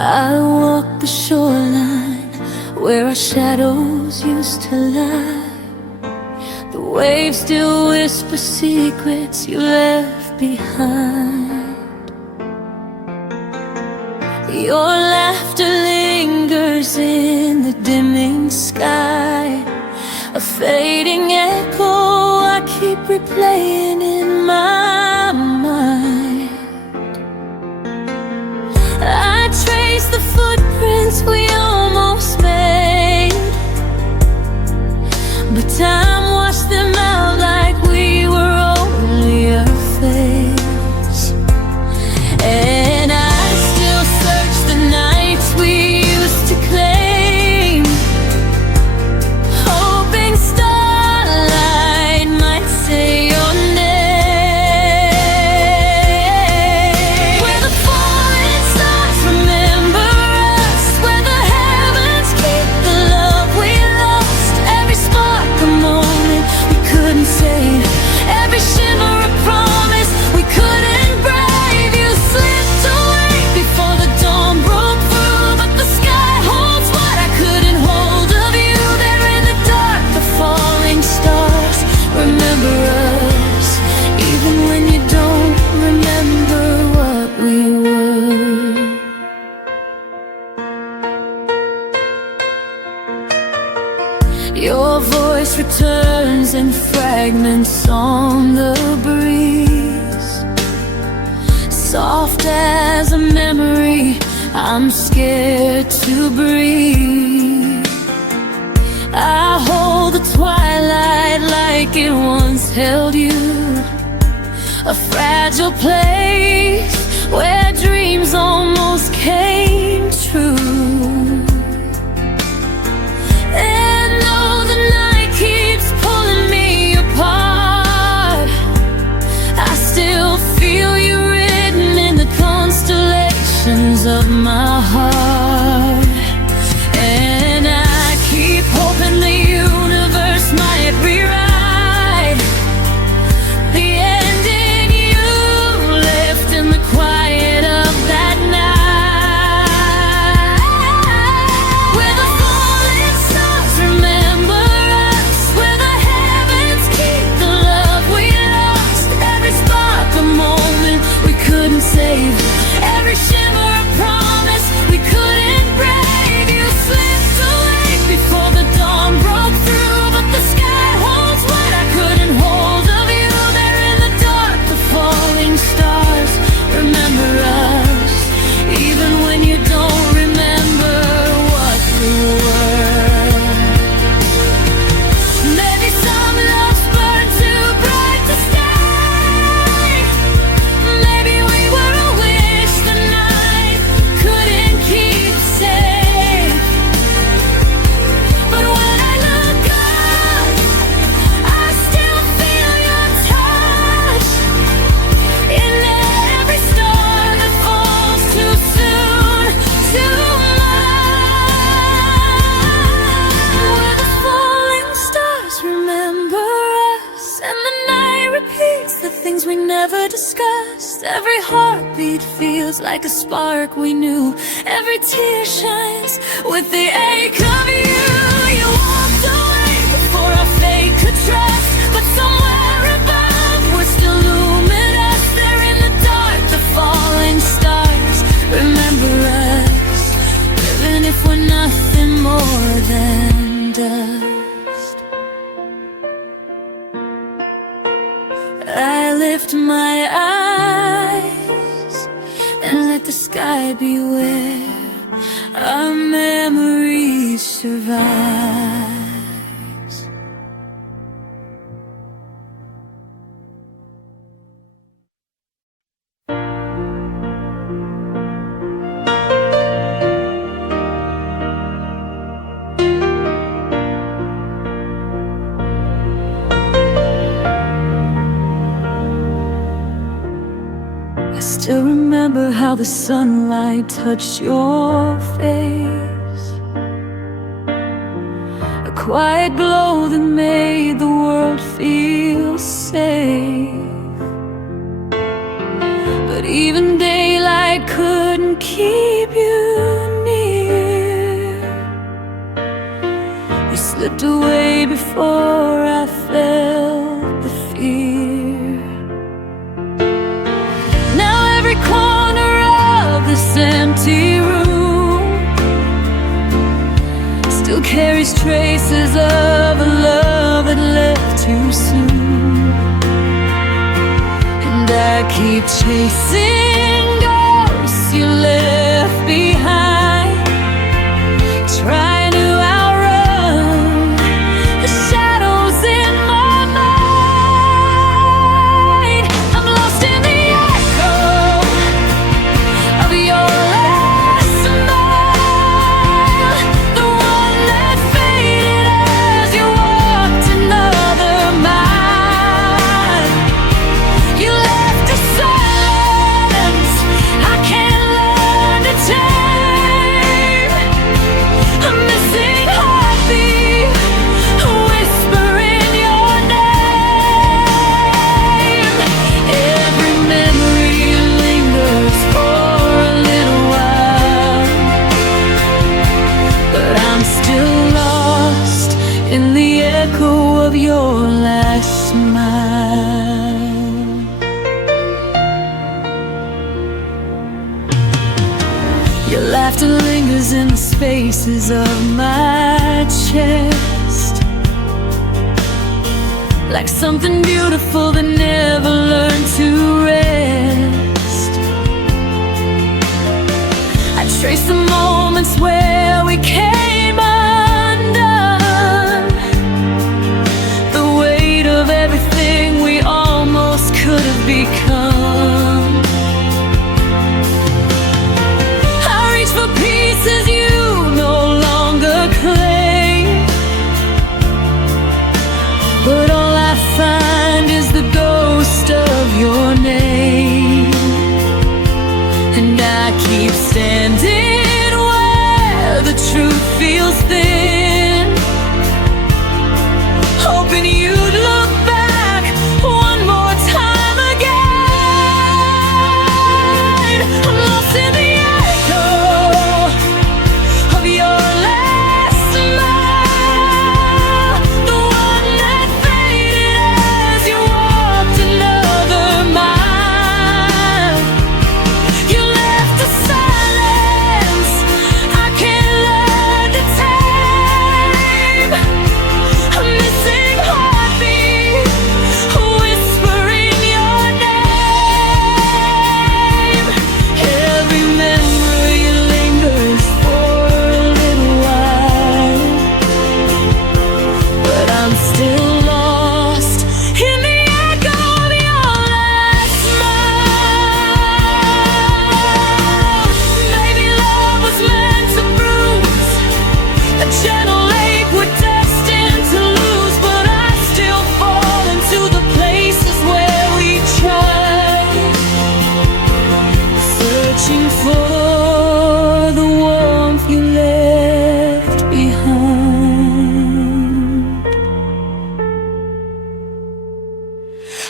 I walk the shoreline where our shadows used to lie. The waves still whisper secrets you left behind. Your laughter lingers in the dimming sky, a fading echo I keep replaying in my mind. I trace the footprints we almost made, but time washed them out like we were only a phase. And I still search the nights we used to claim, hoping starlight might say your name. Where the falling stars remember us, where the heavens keep the love we lost. Every spark a moment we couldn't save, every shimmer a promise we couldn't brave. You slipped away before the dawn broke through, but the sky holds what I couldn't hold of you. There in the dark, the falling stars remember us, even when you don't remember what we were. Your voice returns in fragments on the breeze, soft as a memory I'm scared to breathe. I hold the twilight like it once held you, a fragile place where dreams almost came true. And though the night keeps pulling me apart, I still feel you written in the constellations of my heart. And I keep hoping the universe might rewrite the ending you left in the quiet of that night. Where the falling stars remember us, where the heavens keep the love we lost. Every spark a moment we couldn't save, every shimmer a promise we couldn't brave. You slipped away before the dawn broke through, but the sky holds what I couldn't hold of you. There in the dark, the falling stars remember us, even when you don't remember what we were. Maybe some loves burn too bright to stay. Maybe we were a wish the night couldn't keep safe. But when I look up, I still feel your touch in every star that falls too soon, too much. Where the falling stars remember us, and the night repeats the things we never discussed. Every heartbeat feels like a spark we knew, every tear shines with the ache of you. You walked away before our fate could trust, but somewhere above we're still luminous. There in the dark, the falling stars remember us, even if we're nothing more than dust. I lift my eyes and let the sky be where our memories survive. I still remember how the sunlight touched your face, a quiet glow that made the world feel safe. But even daylight couldn't keep you slipped away before I felt the fear. Now every corner of this empty room still carries traces of a love that left too soon. And I keep chasing ghosts you left behind, trying to outrun the shadows in my mind. I'm lost in the echo of your last smile, the one that faded as you walked another mile. You left a silence I can't learn to tame, a missing heartbeat, a whisper in your name. Every memory lingers for a little while, but I'm still lost in the echo of your last smile. Your laughter lingers in the spaces of my chest, like something beautiful that never learned to rest. I trace the moments where we came undone, the weight of everything we almost could have become. I reach for pieces you no longer claim, but all I find is the ghost of your name. And I keep standing where the truth feels thin, hoping you'd look back one more time again. I'm lost in the echo of your last smile, the one that faded as you walked another mile. You left a silence I can't learn to tame, a missing heartbeat, a whisper in your name. Every memory lingers for a little while, but I'm still lost in the echo of your last smile. Maybe love was meant to bruise, a gentle ache we're destined to lose, but I still fall into the places where we tried, searching for the warmth you left behind.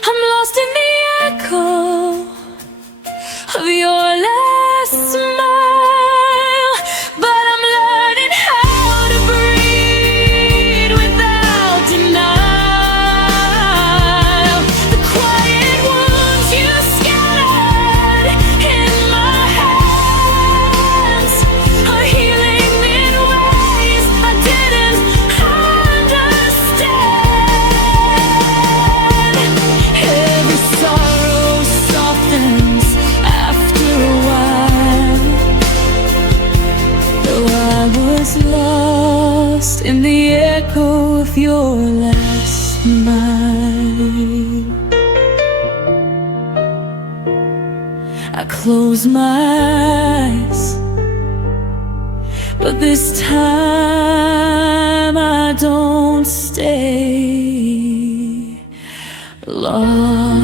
I'm lost in the echo of your last smile, but I'm learning how to breathe without denial. The quiet wounds you scattered in my hands are healing in ways I didn't understand. Every sorrow softens after a while, though I was lost in the echo of your last smile. I close my eyes, but this time I don't stay lost.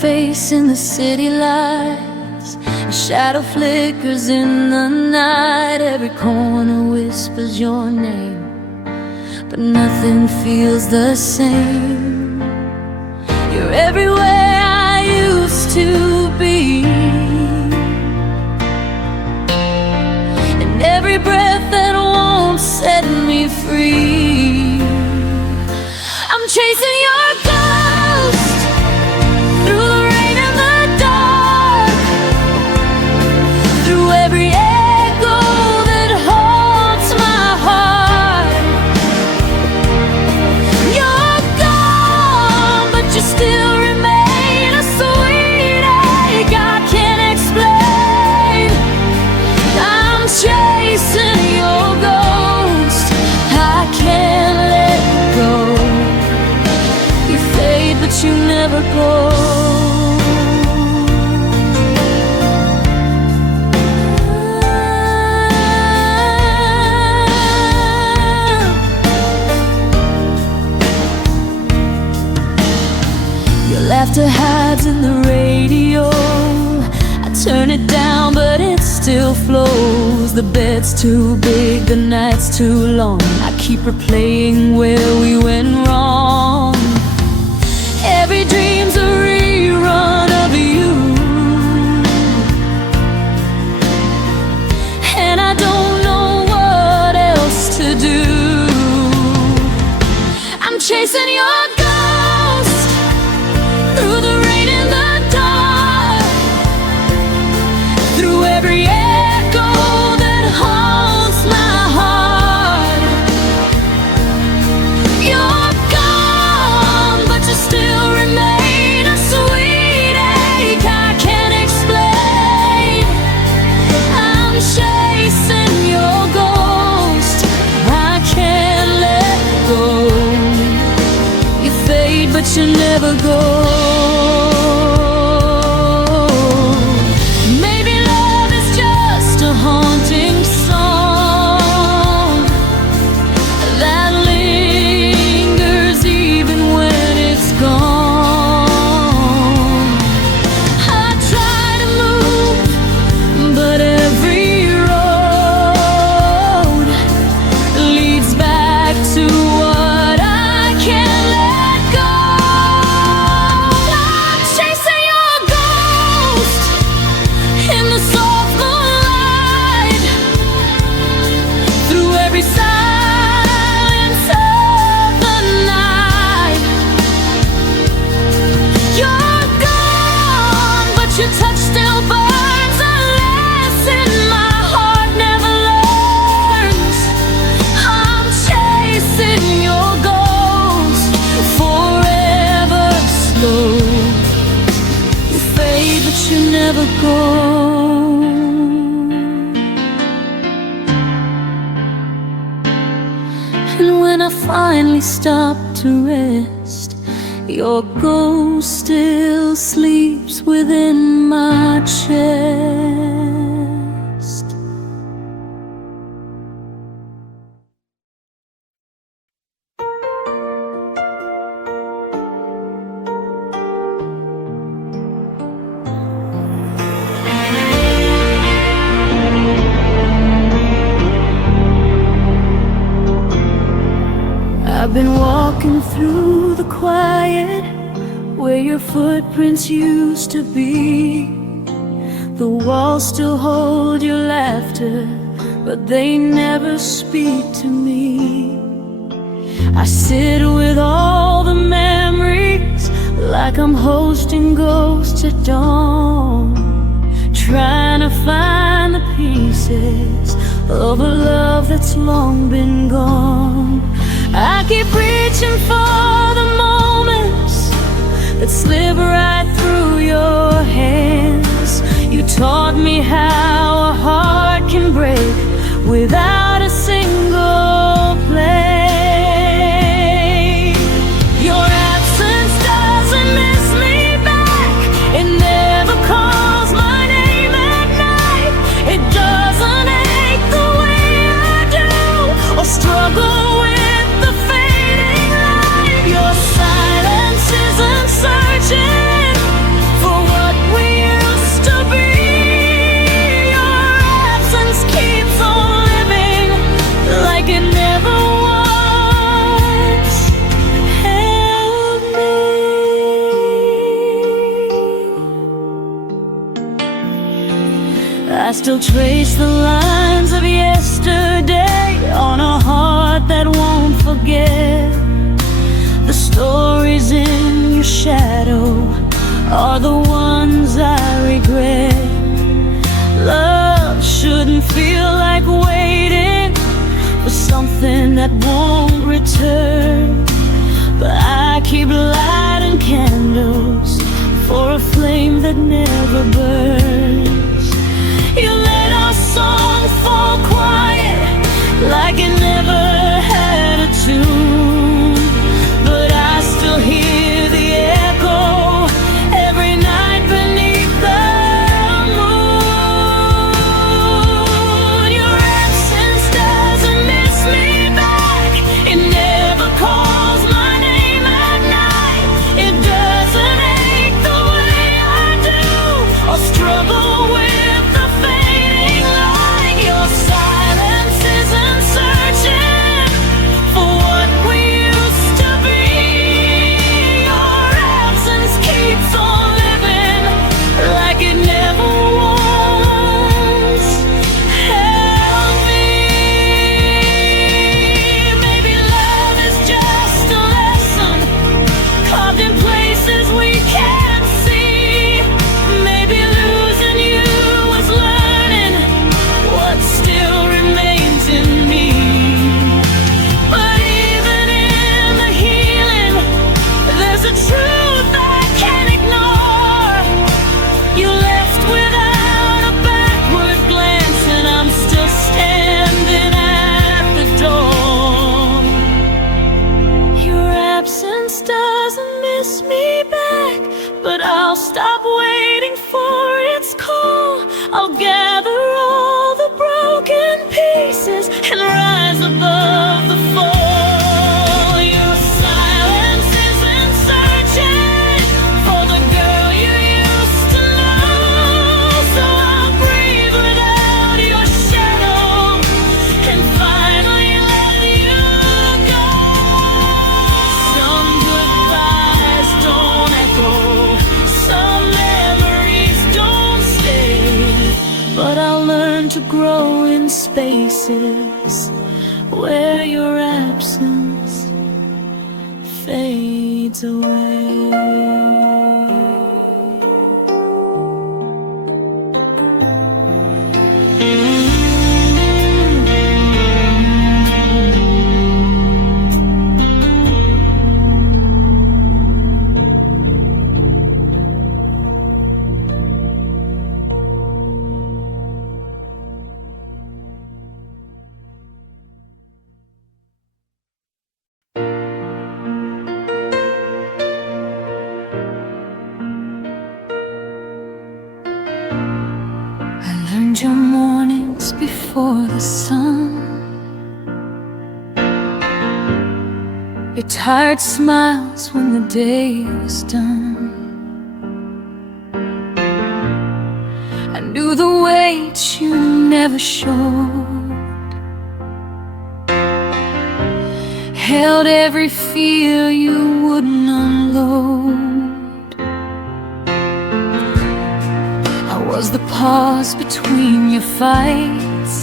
face in the city lights. A shadow flickers in the night. Every corner whispers your name, but nothing feels the same. You're everywhere I used to be, and every breath that won't set me free. I'm chasing your ghost through the rain and the dark, through every echo that haunts my heart. You're gone, but you still remain a sweet ache I can't explain. I'm chasing your ghost, I can't let go. You fade, but you never go. Your laughter hides in the radio. I turn it down, but it still flows. The bed's too big, the night's too long. I keep replaying where we went wrong. Every dream's a rerun of you, and I don't know what else to do. I'm chasing your ghost through the rain and the dark, through every echo that haunts my heart. You're gone, but you still remain a sweet ache I can't explain. I'm chasing your ghost, I can't let go. You fade, but you never go. Maybe love is just a haunting song that lingers even when it's gone. I try to move, but every road leads back to what I can't let go. I'm chasing your ghost in the soft moonlight, through every silence of the night. You're gone, but your touch still burns a lesson my heart never learns. I'm chasing your ghost forever slow. You fade, but you never go. And when I finally stop to rest, your ghost still sleeps within my chest. I've been walking through the quiet where your footprints used to be. The walls still hold your laughter, but they never speak to me. I sit with all the memories like I'm hosting ghosts at dawn, trying to find the pieces of a love that's long been gone. I keep reaching for the moments that slip right through your hands. You taught me how a heart can break without a single play. Your absence doesn't miss me back. It never calls my name at night. It doesn't ache the way I do, or struggle with the fading light. Your silence isn't searching still trace the lines of yesterday on a heart that won't forget. The stories in your shadow are the ones I regret. Love shouldn't feel like waiting for something that won't return, but I keep lighting candles for a flame that never burns. You let our song fall quiet like it never had a tune, but I still hear the echo every night beneath the moon. Your absence doesn't miss me back. It never calls my name at night. It doesn't ache the way I do, or struggle with the fading light. Your silence isn't searching for what we used to be. Your absence keeps on living like it never was. Help me. Maybe love is just a lesson carved in places we can't see. Maybe losing you was learning what still remains in me. But even in the healing, there's a truth I can't ignore. You left without a backward glance, and I'm still standing at the door. Your absence doesn't miss me back, but I'll stop waiting for its call. I'll gather all the broken pieces and rise above the fall. Your silence isn't searching for the girl you used to know, so I'll breathe without your shadow and finally let you go. Some goodbyes don't echo, some memories don't stay, but I'll learn to grow in spaces where your absence fades away. I learned your mornings before the sun, your tired smiles when the day was done. I knew the weight you never showed, held every fear you wouldn't unload. I was the pause between your fights,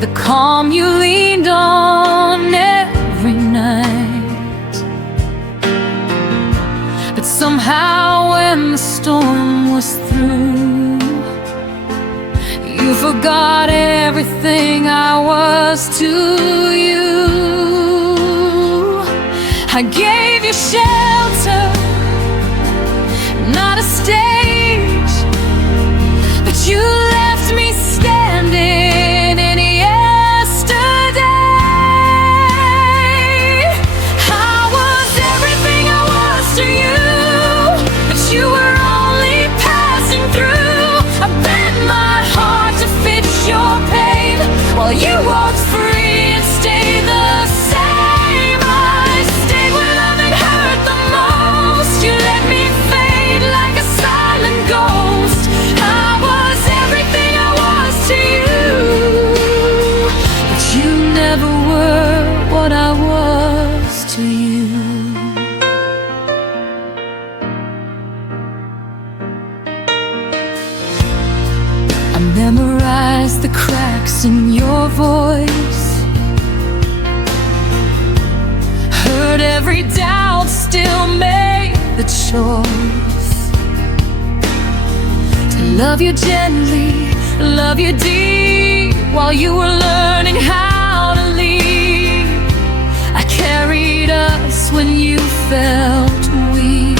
the calm you leaned on every night. But somehow when the storm was through, you forgot everything I was to you. I gave you shelter, not a stage, but you left me standing in yesterday. I was everything I was to you, but you were only passing through. I bent my heart to fit your pain while you walked free and stayed the same. I stayed when love had hurt the most. You let me fade like a sigh. the cracks in your voice. Heard every doubt, still made the choice to love you gently, love you deep, while you were learning how to leave. I carried us when you felt weak.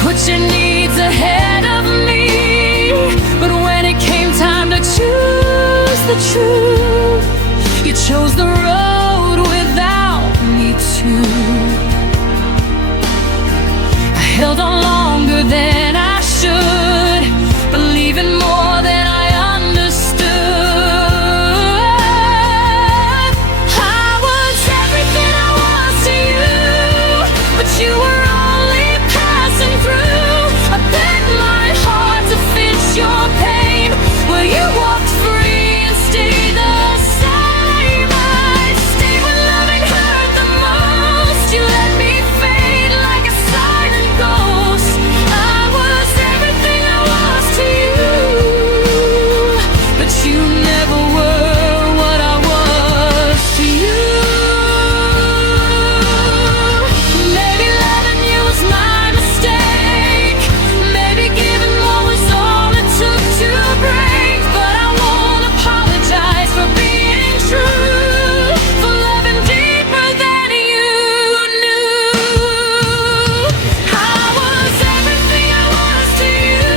Put your needs ahead of me, but when it came time to choose the truth, you chose the road without me too. I held on longer than I should, believing more than I understood. I was everything I was to you, but you were only passing through. I bent my heart to fix your pain, where you walked free and stayed the same. I stayed when loving hurt the most. You let me fade like a silent ghost. I was everything I was to you, but you never were what I was to you. Maybe loving you was my mistake. Maybe giving more was all it took to break. But I won't apologize for being true, for loving deeper than you knew. I was everything I was to you.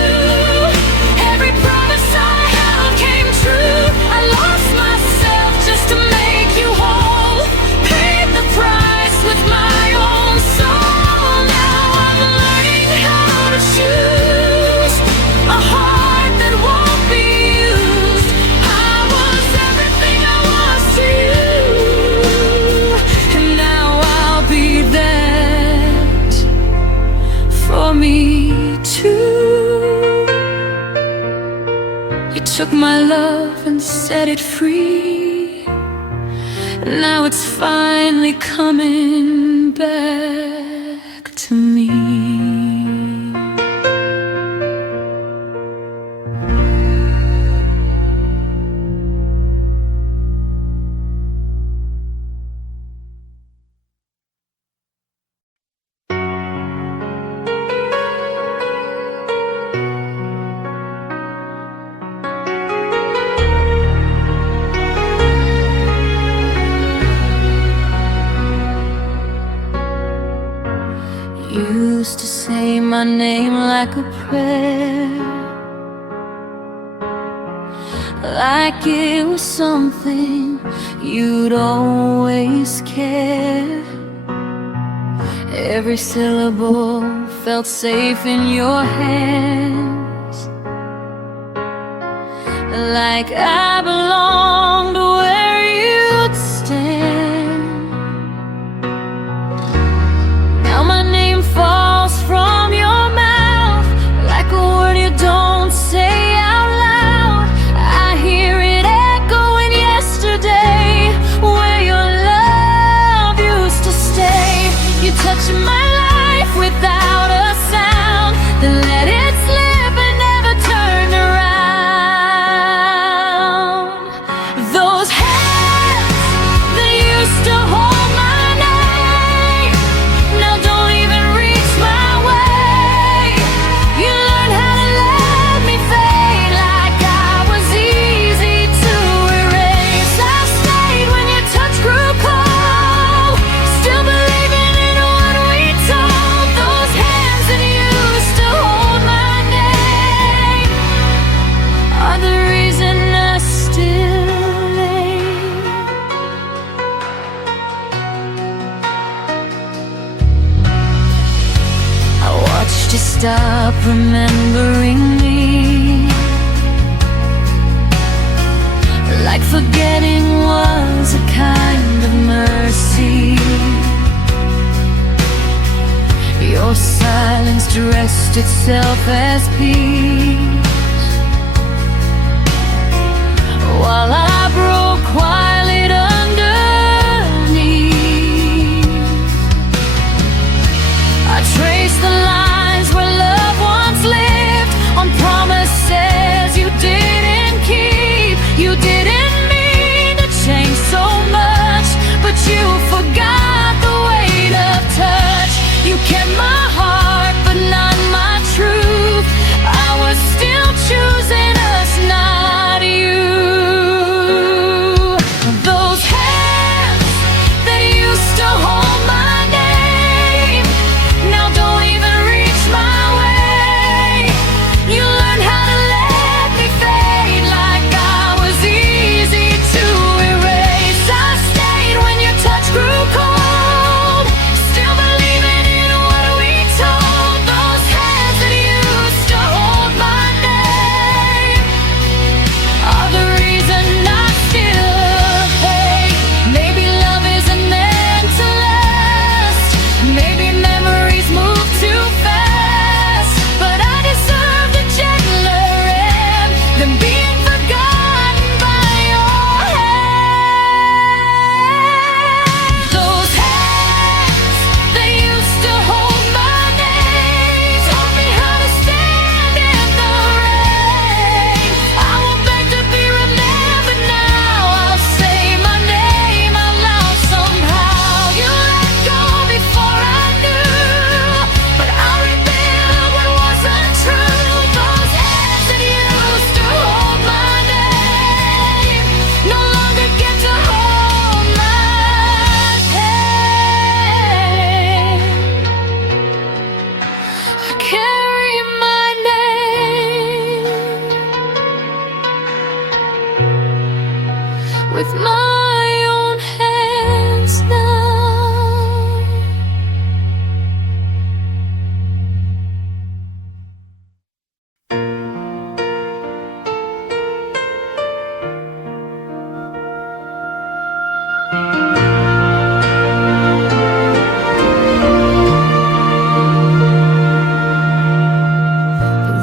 Every promise I held came true. I lost myself just to make you whole. Paid the price with my own soul. Now I'm learning how to choose a heart that won't be used. I was everything I was to you, and now I'll be that for me too. You took my love and set it free, and now it's finally coming back to me. Used to say my name like a prayer, like it was something you'd always care. Every syllable felt safe in your hands, like I belonged where you'd stand. Now my name falls from your mouth like a word you don't say out loud. I hear it echoing yesterday, where your love used to stay. You touched my life without a sound, then let it slip and never turned around. Those hands that used to hold my name now don't even reach my way. You learned how to let me fade like I was easy to erase. I stayed when your touch grew cold, still believing in what we told. Those hands that used to hold my name are the reason I still lay. I watched you stop remembering me, like forgetting was a kind of mercy. Your silence dressed itself as peace, while I broke quietly underneath. I traced the lines where love once lived, on promises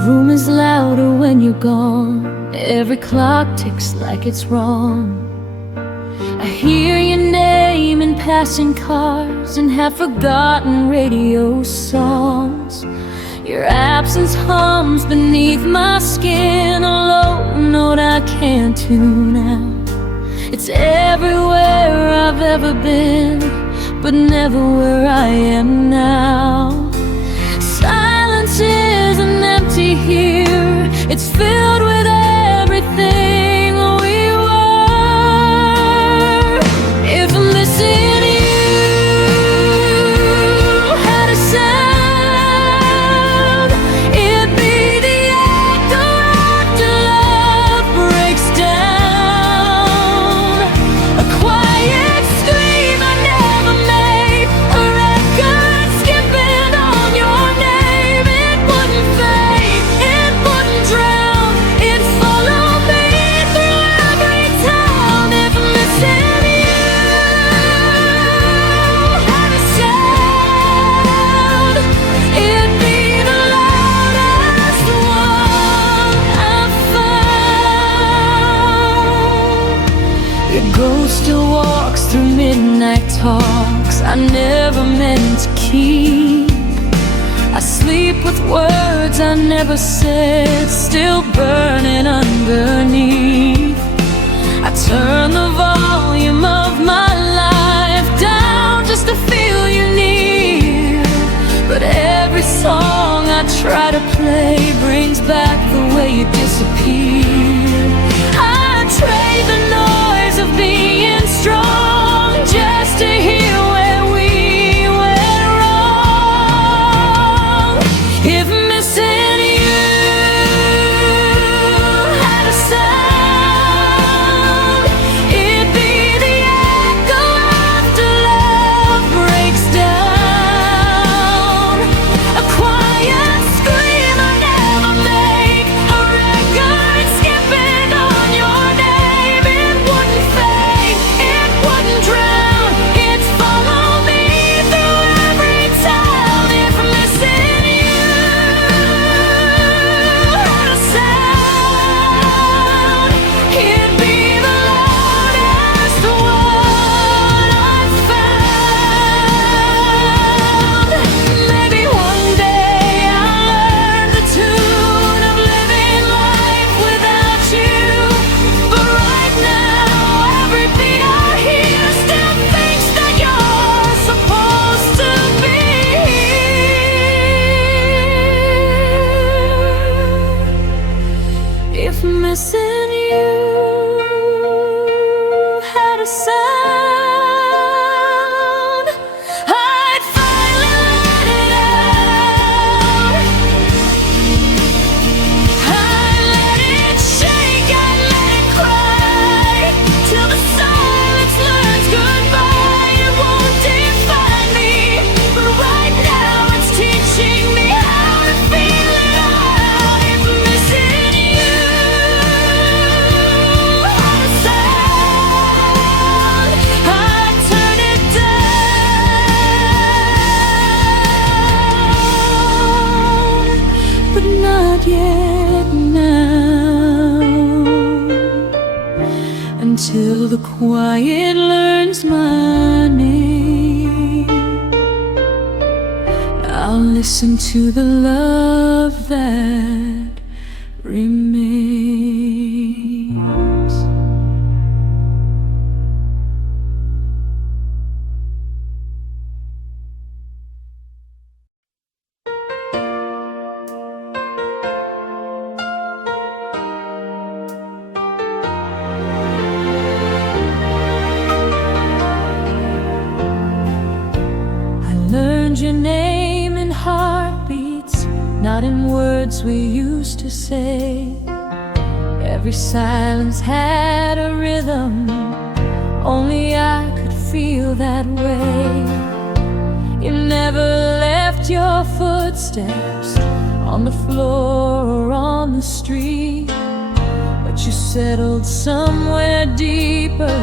room is louder when you're gone. Every clock ticks like it's wrong. I hear your name in passing cars and half-forgotten radio songs. Your absence hums beneath my skin, a low note I can't tune out. It's everywhere I've ever been, but never where I am now. Silence isn't empty here, it's filled with everything we were. If missing you had a sound, it'd be the echo after love breaks down. A quiet scream I never made, a record skipping on your name. It wouldn't fade, it wouldn't drown, it'd follow me through every town. If missing you had a sound, it'd be the loudest one I've found. Your ghost still walks through midnight talks I never meant to keep. I sleep with words I never said, still burning underneath. I turn the volume of my life down just to feel you near, but every song I try to play brings back the way you disappeared. I trade the noise of being strong just to hear where we went wrong. If missing you had a sound, it'd be the echo after love breaks down. A quiet scream I never make, a record skipping on your name. It wouldn't fade, it wouldn't drown, it'd follow me through every town. If missing you had a sound, it'd be the loudest one I've found. Maybe one day I'll learn the tune of living life without you, but right now every beat I hear still thinks that you're supposed to be here. If missing you had a sound, I'd finally let it out. I'd let it shake, I'd let it cry, till the silence learns goodbye. It won't define me, but right now it's teaching me how to feel it out. If missing you had a sound, I'd turn it down, but not yet now, until the quiet learns my name. I'll listen to the love that remains. I learned your name in heartbeats, not in words we used to say. Every silence had a rhythm, only I could feel that way. You never left your footsteps on the floor or on the street, but you settled somewhere deeper,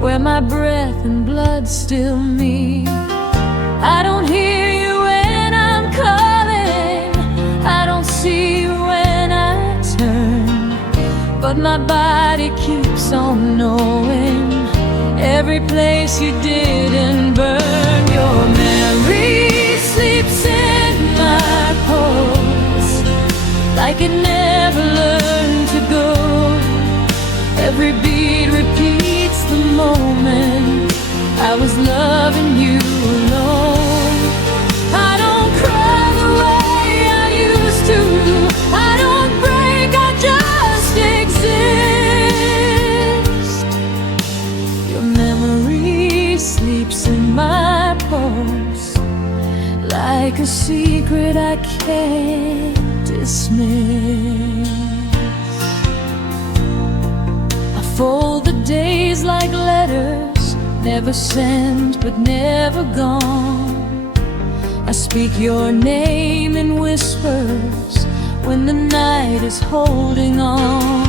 where my breath and blood still meet. I don't hear you when I'm calling, I don't see you but my body keeps on knowing every place you didn't burn. Your memory sleeps in my pulse like it never learned to go. Every beat repeats the moment I was loving you alone. I don't cry the way I used to, I don't break, I just exist. Your memory sleeps in my pulse like a secret I can't dismiss. I fold the days like letters, never sent but never gone. I speak your name in whispers when the night is holding on.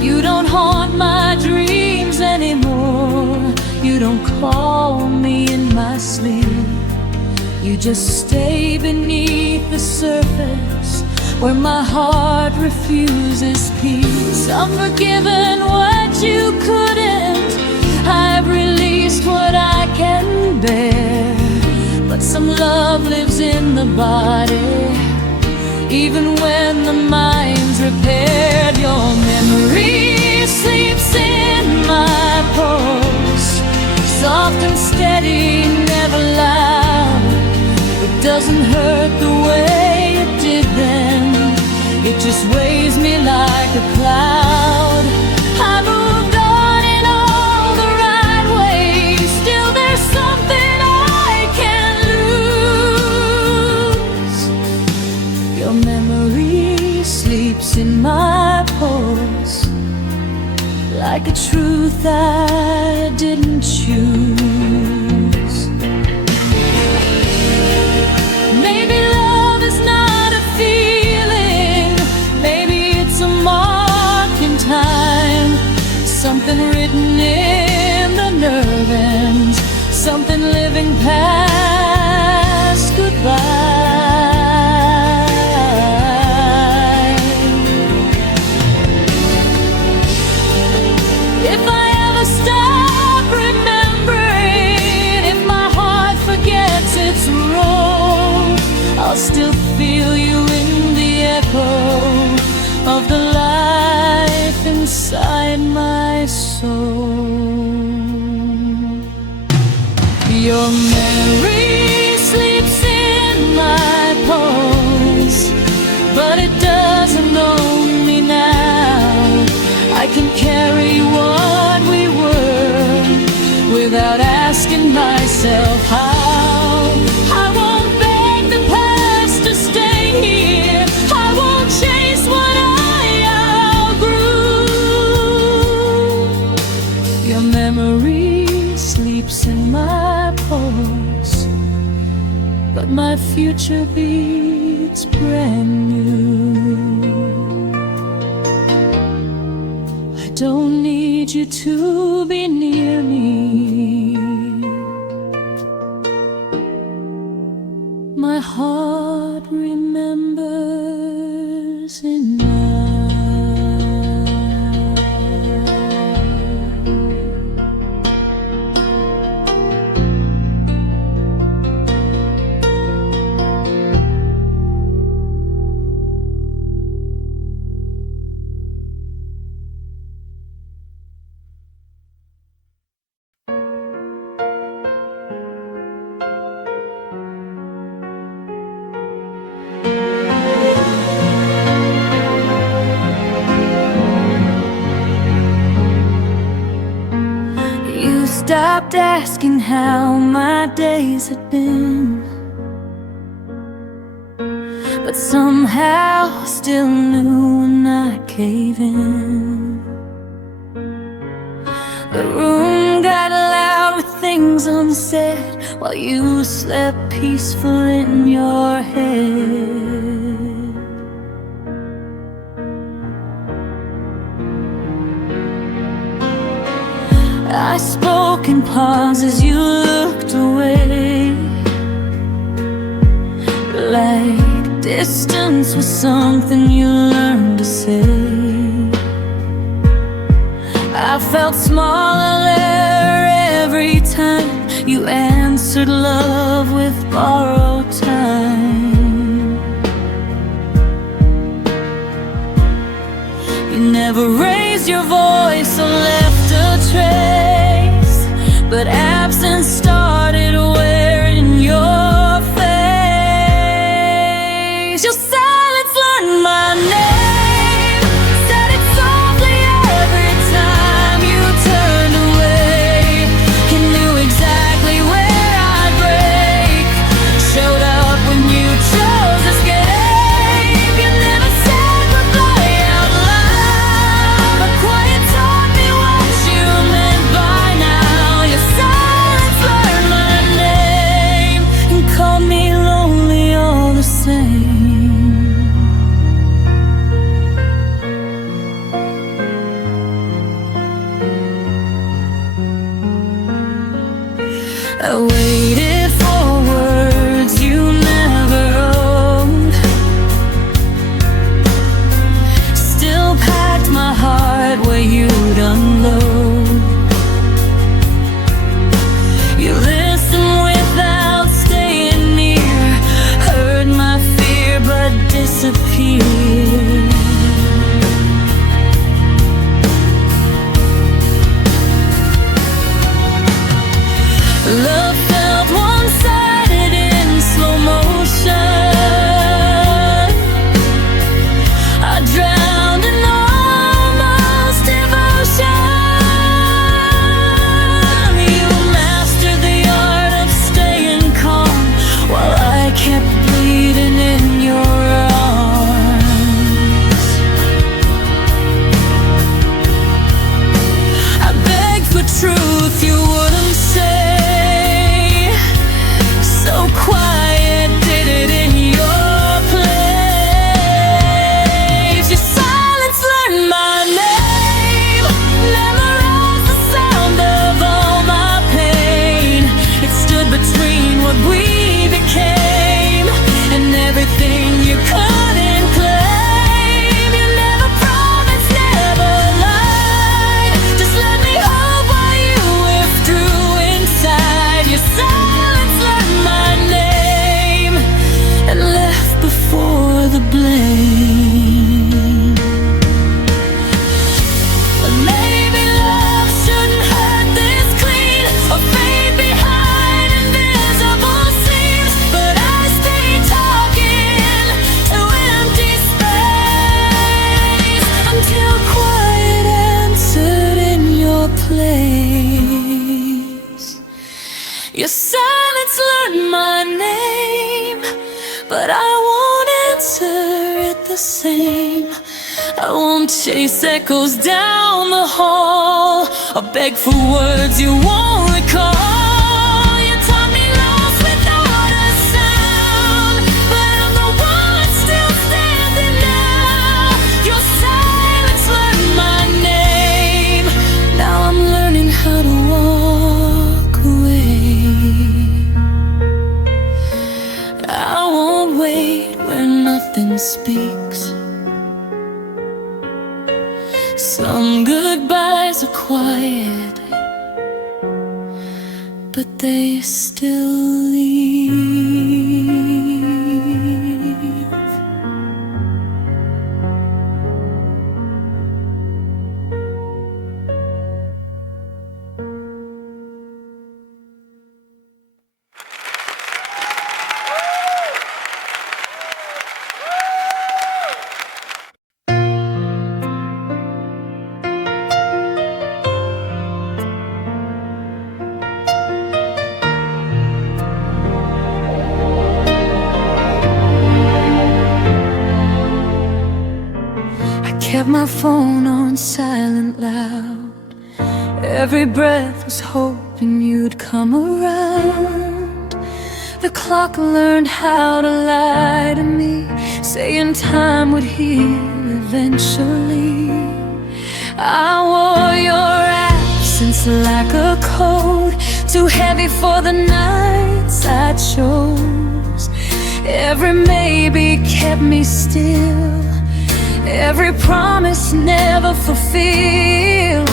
You don't haunt my dreams anymore, you don't call me in my sleep. You just stay beneath the surface where my heart refuses peace. I'm forgiven what you couldn't, I've released what I can bear. But some love lives in the body, even when the mind's repaired. Your memory sleeps in my pulse, soft and steady, never loud. It doesn't hurt the way it did then, it just weighs me like a cloud. I moved on in all the right ways, still there's something I can't lose. Your memory sleeps in my pulse like a truth I didn't choose. Maybe love is not a feeling, maybe it's a mark in time, something written in the nerve ends, something living past goodbye. If I ever stop remembering, if my heart forgets its role, I'll still feel you in the echo of the life inside my soul. Your memory sleeps in my pulse, but it doesn't own me now. I can carry what we were without asking myself how. I won't beg the past to stay here, I won't chase what I outgrew. Your memory sleeps in my pulse, but my future beats brand new. I don't need you to be near me, my heart remembers enough. Stopped asking how my days had been, but somehow still knew when I cave in. The room got loud with things unsaid while you slept peaceful in your head. I spoke in pause as you looked away, like distance was something you learned to say. I felt smaller every time you answered love with borrowed time. You never raised your voice or left a trace, but absence started wearing your face. Your silence learned my name, said it softly every time you turned away. You knew exactly where I'd break, showed up when you chose escape. You never said goodbye out loud, but quiet taught me what you meant by now. Your silence learned my name and called me lonely all the same. I waited for words you never owned, still packed my heart where you'd unload. You listened without staying near, heard my fear but disappeared. Love felt one-sided in slow motion. I drowned in almost devotion. You mastered the art of staying calm while I kept bleeding in your arms. I begged for truth you wouldn't say, so quiet, did it in your place. Your silence learned my name, memorized the sound of all my pain. It stood between what we became and everything you couldn't claim. You never promised, never lied, just let me hold while you withdrew inside. Your silence learned my name and left before the blame. But maybe love shouldn't hurt this clean or fade behind invisible seams. But I stayed talking to empty space until quiet answered in your place. Your silence learned my name, but I won't answer it the same. I won't chase echoes down the hall or beg for words you won't recall. You taught me lost without a sound, but I'm the one still standing now. Your silence learned my name, now I'm learning how to walk away. I won't wait where nothing speaks. Some goodbyes are quiet, but they still leave. Kept my phone on silent loud. Every breath was hoping you'd come around. The clock learned how to lie to me, saying time would heal eventually. I wore your absence like a coat, too heavy for the nights I chose. Every maybe kept me still, every promise never fulfilled.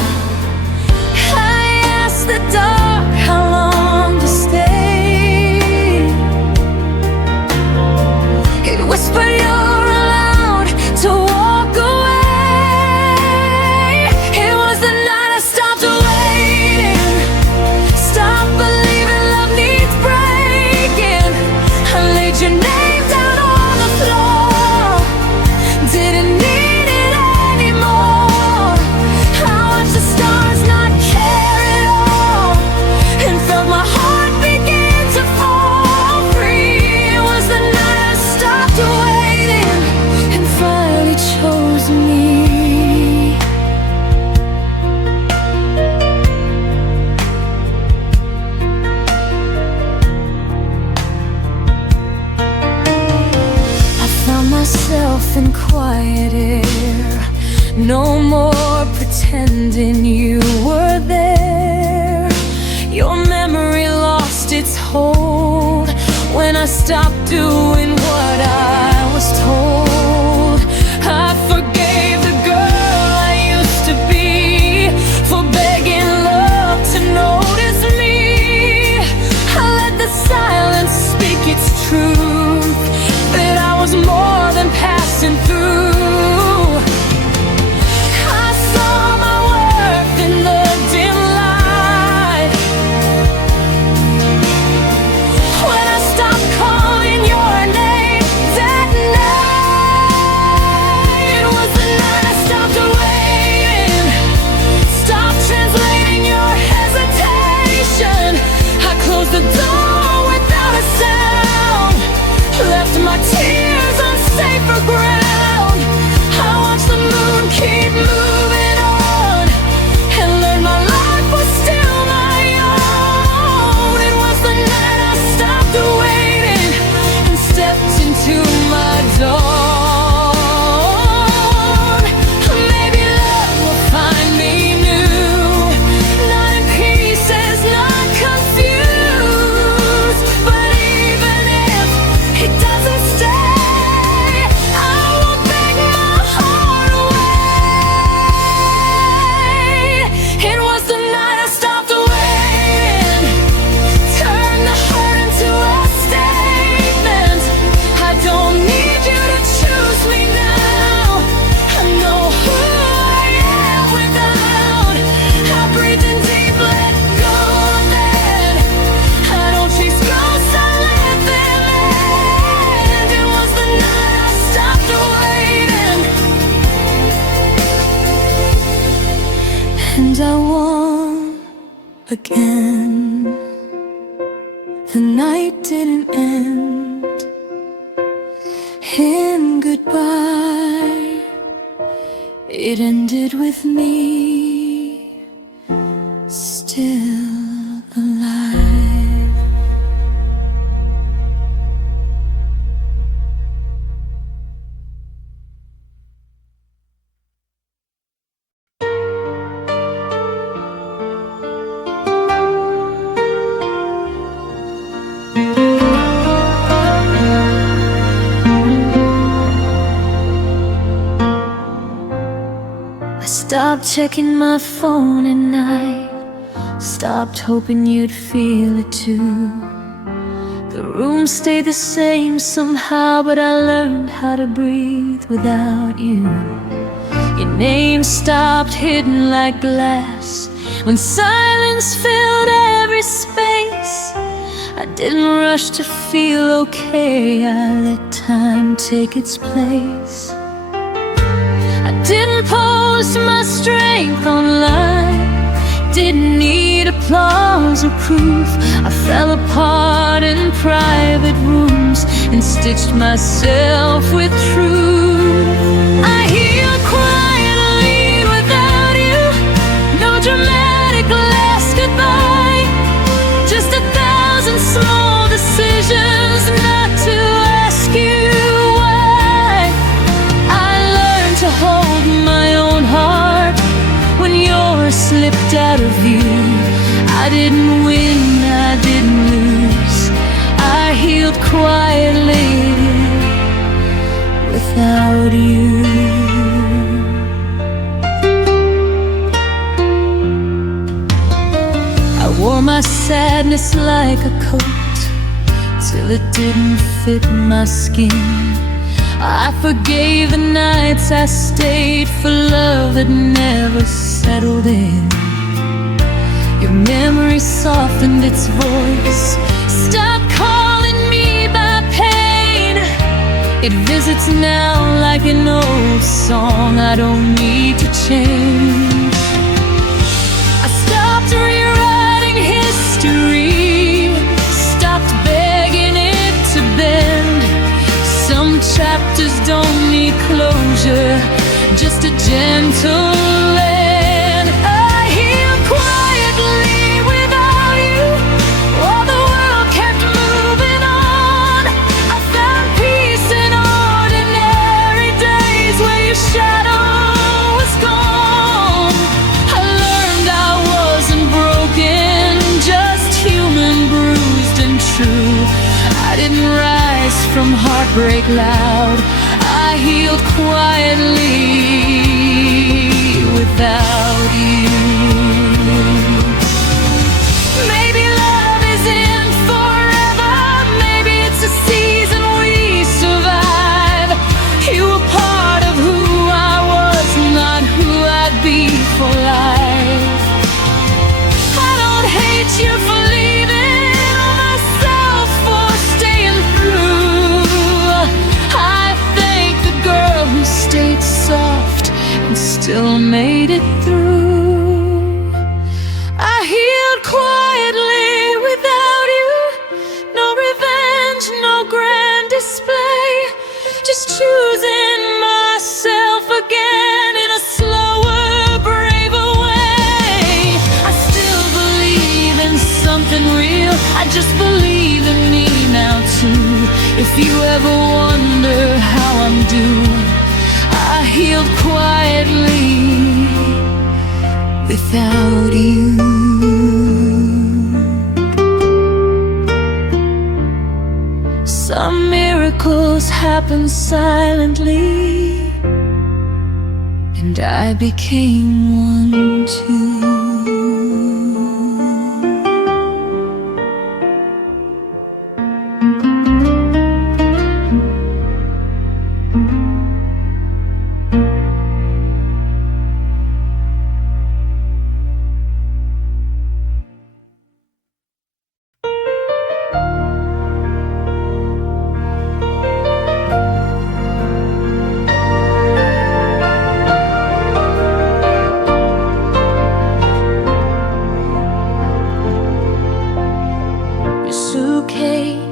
I asked the dark how long to stay. It whispered you're allowed to walk away. It was the night I stopped waiting, stopped believing love needs breaking. I laid your name down on the floor, didn't need it anymore. I watched the stars not care at all, and felt my heart begin to fall free. It was the night I stopped waiting and finally chose me. Myself in quiet air, no more pretending you were there. Your memory lost its hold when I stopped doing what I was told. I forgave the girl I used to be for begging love to notice me. I let the silence speak its truth, that I was more than passing through. I saw my worth in the dim light when I stopped calling your name that night. It was the night I stopped waiting, stopped translating your hesitation. I closed the door without a sound, left my tears on safer ground. I watched the moon keep moving on, and learned my life was still my own. It was the night I stopped waiting and stepped into my dawn. Maybe love will find me new, not in pieces, not confused. But even if it doesn't stay, I won't beg my heart away. It was the night I stopped waiting, turned the hurt into a statement. I don't need you to choose me now, I know who I am without. I breathed in deep, let go then. I don't chase ghosts, I let them in. It was the night I stopped waiting, and I won again. The night didn't end in goodbye, it ended with me still alive. I stopped checking my phone at night, stopped hoping you'd feel it too. The room stayed the same somehow, but I learned how to breathe without you. Your name stopped hidden like glass when silence filled every space. I didn't rush to feel okay, I let time take its place. I didn't post my strength online, didn't need applause or proof. I fell apart in private rooms and stitched myself with truth. I healed quietly without you, no dramatic last goodbye, just 1,000 small decisions not to ask you why. I learned to hold my own heart when yours slipped out of view. I didn't win, I didn't lose, I healed quietly without you. I wore my sadness like a coat till it didn't fit my skin. I forgave the nights I stayed for love that never settled in. Your memory softened its voice. Stop calling me by pain. It visits now like an old song I don't need to change. I stopped rewriting history, stopped begging it to bend. Some chapters don't need closure, just a gentle end. I healed quietly without you, while the world kept moving on. I found peace in ordinary days where your shadow was gone. I learned I wasn't broken, just human, bruised and true. I didn't rise from heartbreak loud, I healed quietly without you. Maybe love isn't forever, maybe it's a season we survive. You were part of who I was, not who I'd be for life. I don't hate you for leaving or myself for staying through. I thank the girl who stayed soft and still made it through. I healed quietly without you. No revenge, no grand display, just choosing myself again in a slower, braver way. I still believe in something real, I just believe in me now too. If you ever wonder how I'm doing, I healed quietly without you. Some miracles happen silently, and I became one too.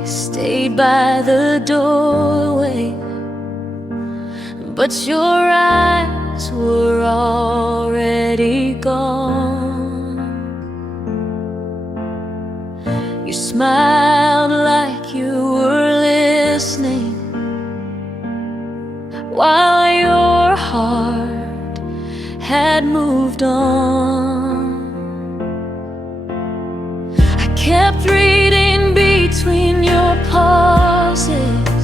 Stayed by the doorway, but your eyes were already gone. You smiled like you were listening, while your heart had moved on. I kept reading between your pauses,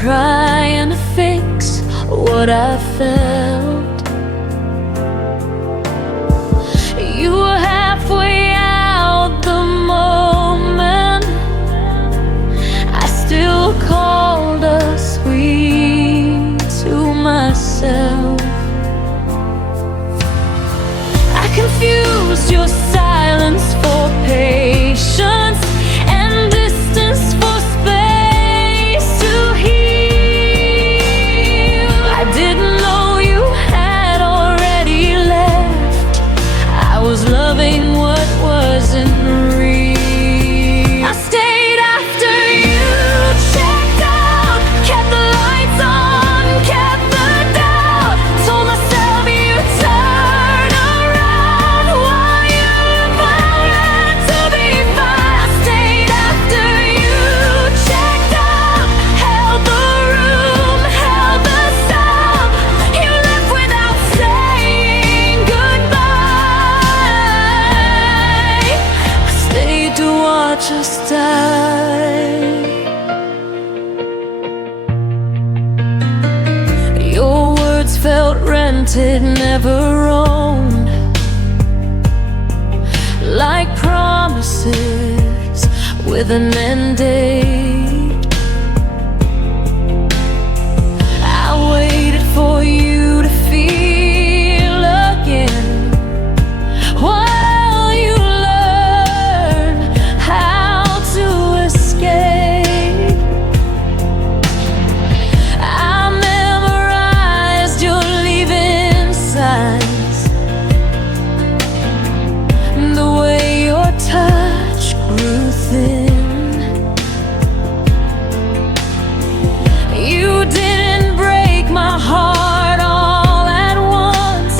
trying to fix what I felt. You were halfway out the moment I still called us sweet to myself. I confused your silence for patience and distance for space to heal. I didn't know you felt rented, never owned, like promises with an end date. I waited for you to feel again, while you learn how to escape. I memorized your leaving signs, the way your touch grew thin. You didn't break my heart all at once.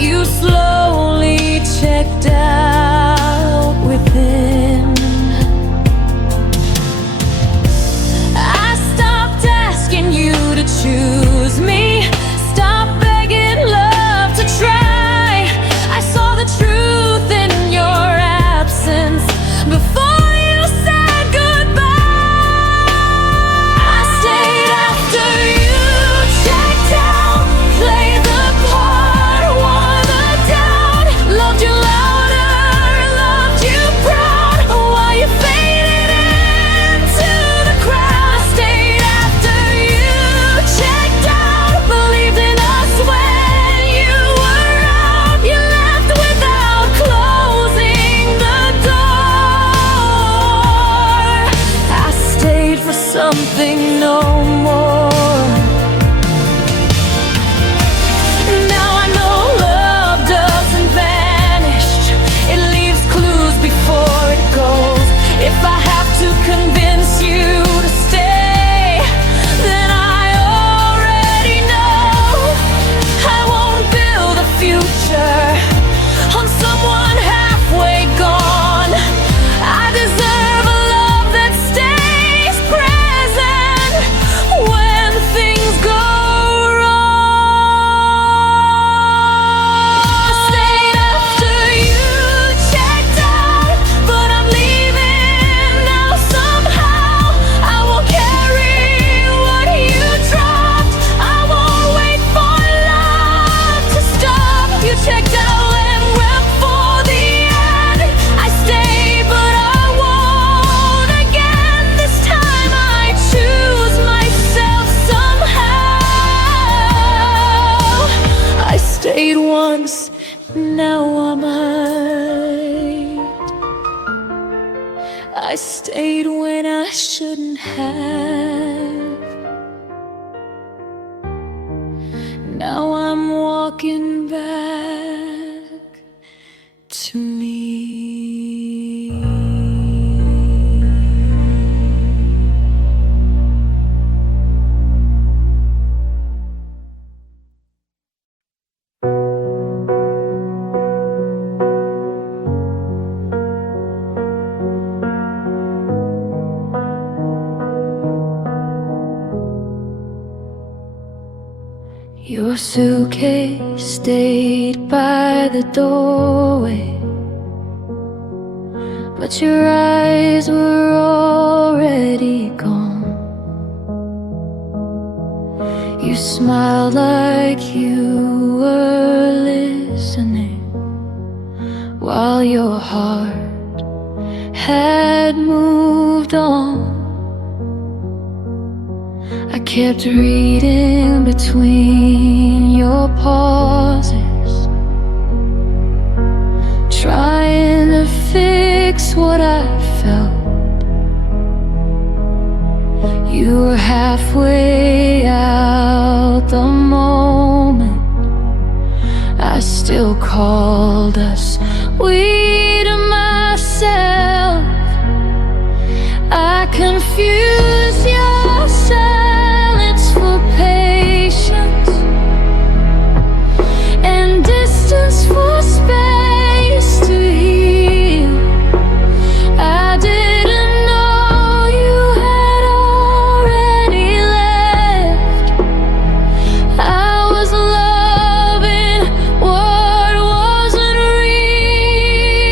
You slowly checked out within. I stopped asking you to choose me, stopped begging love to try. I saw the truth in your absence before you said goodbye. I stayed after you checked out, played the part, wore the doubt, loved you louder, loved you proud, while you faded into the crowd. I stayed after you checked out, believed in us when you were out. You left without closing the door. I stayed for something no more. Now I know love doesn't vanish, it leaves clues before it goes. If I have to convince you to stay, then I already know I won't build a future on someone halfway gone. I deserve a love that stays present when things go wrong. I stayed after you checked out, but I'm leaving now somehow. I will carry what you dropped. I won't wait for love to stop. You checked out and went for the end. I stay, but I won't again. This time I choose myself somehow. I stayed once, now I might. I stayed when I shouldn't have. Now I'm walking back to me. Your suitcase stayed by the doorway, but your eyes were already gone. You smiled like you were listening, while your heart had moved on. I kept reading between your pauses, trying to fix what I felt. You were halfway out the moment I still called us we to myself. I confuse your silence for patience and distance for space to heal. I didn't know you had already left. I was loving what wasn't real.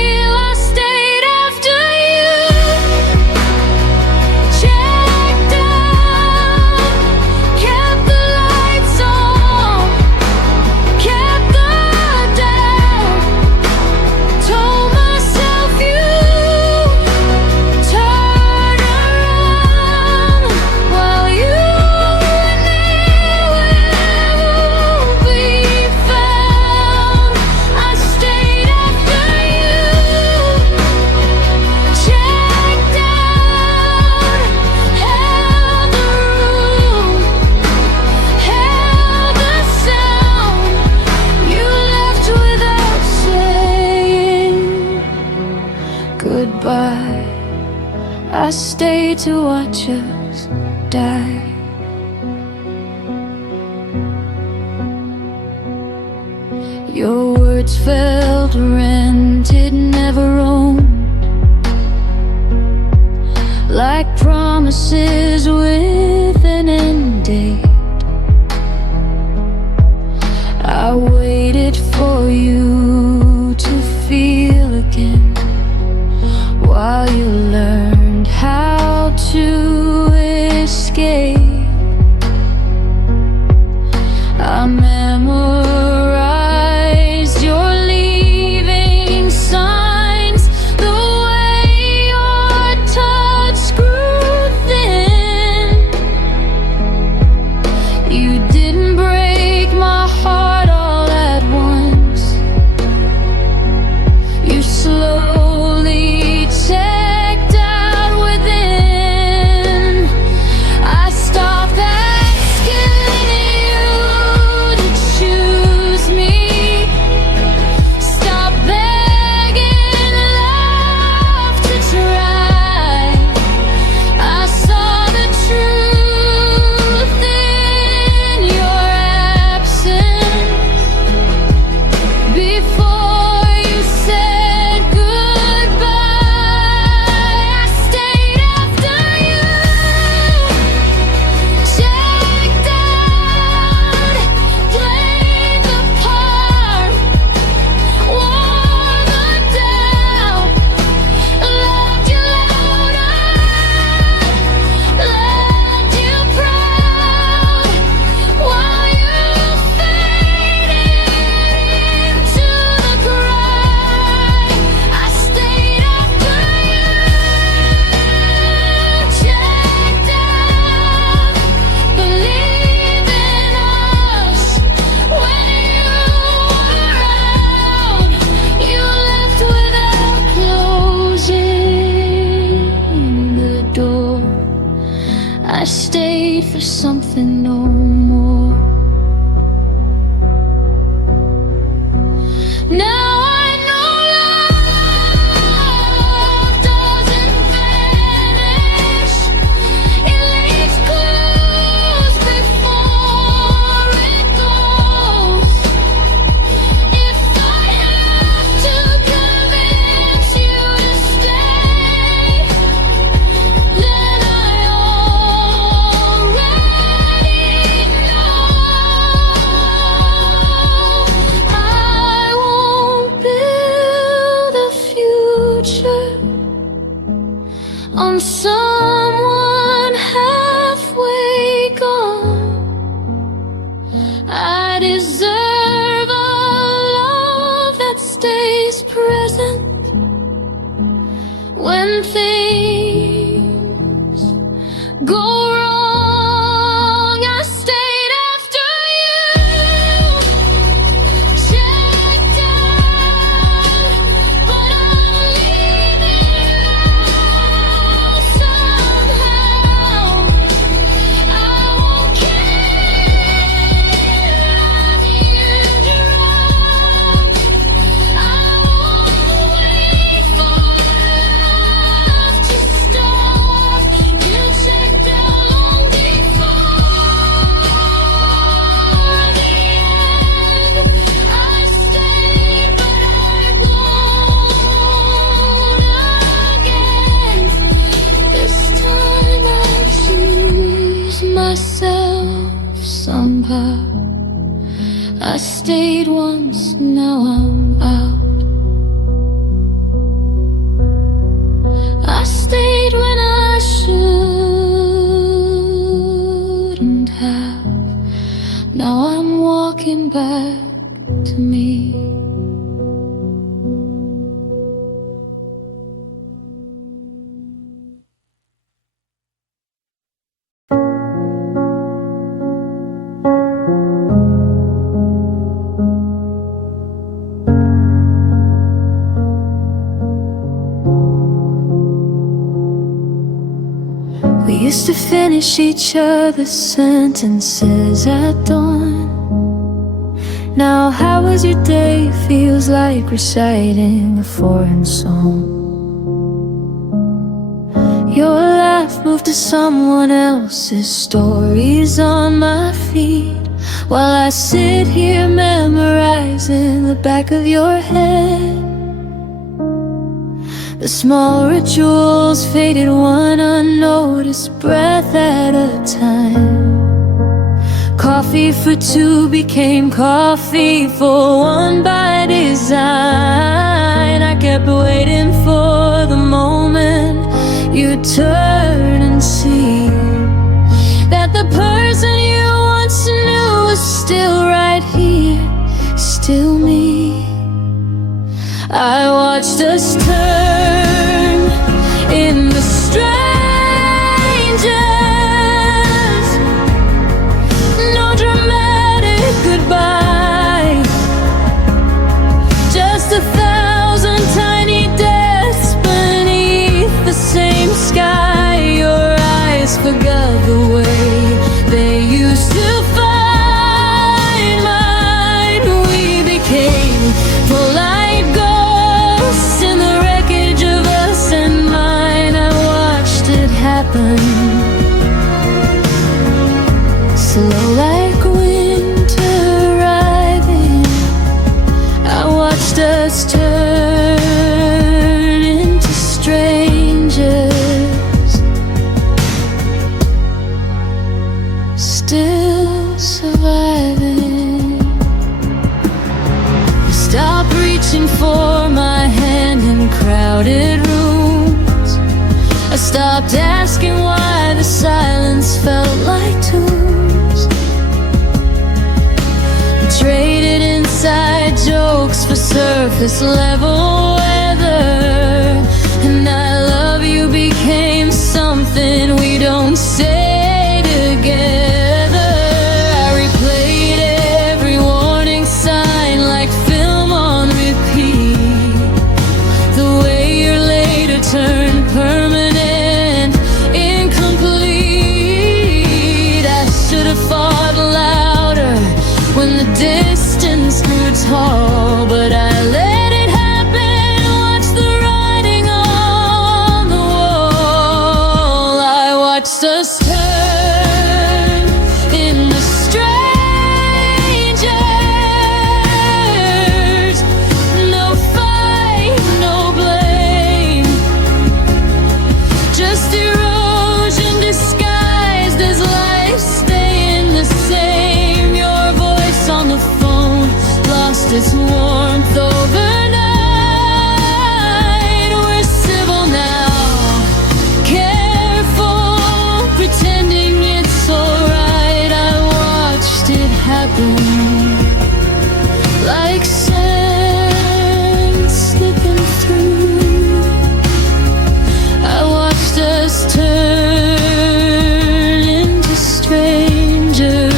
stayed to watch us die. Your words felt rented, never owned, like promises with an end date. I waited for you to feel again, while you learned how to escape. I memorized your leaving signs, the way your touch grew thin. You didn't break my heart all at once. You slowly checked out within. I stopped asking you to choose me, stop begging love to try. I saw the truth in your absence before you said goodbye. I stayed after you, checked out, played the part, wore the doubt, loved you louder, loved you proud, while you faded into the cry. I stayed after you, checked out, believed in us. When you were out, you left without closing the door. I stayed for something no more. Now I know love doesn't vanish. It leaves clues before it goes. If I have to convince you to stay, then I already know. I won't build a future on someone halfway gone. I deserve a love that stays present when things go wrong. I stayed after you, checked out, but I'm leaving now somehow. I won't care if you drop. I won't wait for love to stop. You checked out long before the end. I stayed, but I won't again. This time I choose myself somehow. I stayed once, now I'm out. I stayed when I shouldn't have. Now I'm walking back to me. We used to finish each other's sentences at dawn. Now how was your day feels like reciting a foreign song. Your life move to someone else's stories on my feet, while I sit here memorizing the back of your head. The small rituals faded one unnoticed breath at a time. Coffee for two became coffee for one by design. I kept waiting for the moment you'd turn and see that the person you once knew was still right here, still me. I watched us turn in the strangers. No dramatic goodbye, just 1,000 tiny deaths beneath the same sky. Your eyes forgot the way they used to find mine. We became polite ghosts in the wreckage of us and mine. I watched it happen, slow like winter arriving. I watched us turn into strangers, still surviving. Stop reaching for my hand in crowded rooms. I stopped asking why the silence felt like tombs. Traded inside jokes for surface level weather, and I love you became something we don't say together. I replayed every warning sign like film on repeat. The way your later turned permanent, incomplete. I should have fought louder when the distance grew tall, but I let it happen. Watch the writing on the wall. I watched us turn in the strangers. No fight, no blame, just erosion disguised as life staying the same. Your voice on the phone lost its warmth overnight. We're civil now, careful, pretending it's alright. I watched it happen like sand slipping through. I watched us turn into strangers,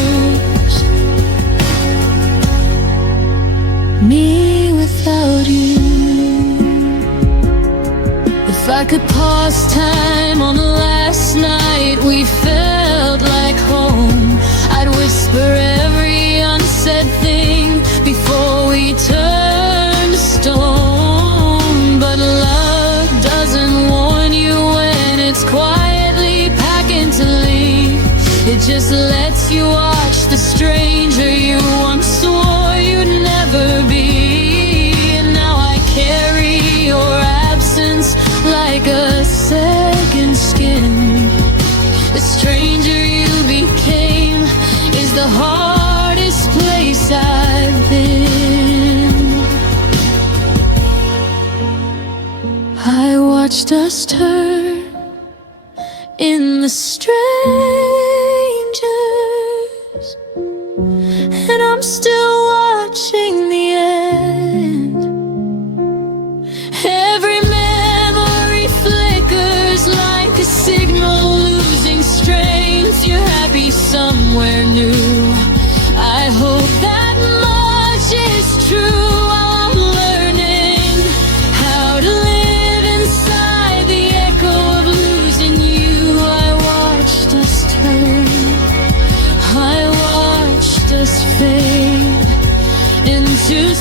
me without you. If I could pause time on the last night we felt like home, I'd whisper every unsaid thing before we turned to stone. But love doesn't warn you when it's quietly packing to leave. It just lets you watch the stranger you once swore you'd never be. And now I carry your absence like a second skin. The stranger you became is the hardest place I've been. I watched us turn in the strangers, and I'm still watching the end. Every memory flickers like a signal losing strength. You're happy somewhere new. I hope that much is true. I'm learning how to live inside the echo of losing you. I watched us turn, I watched us fade into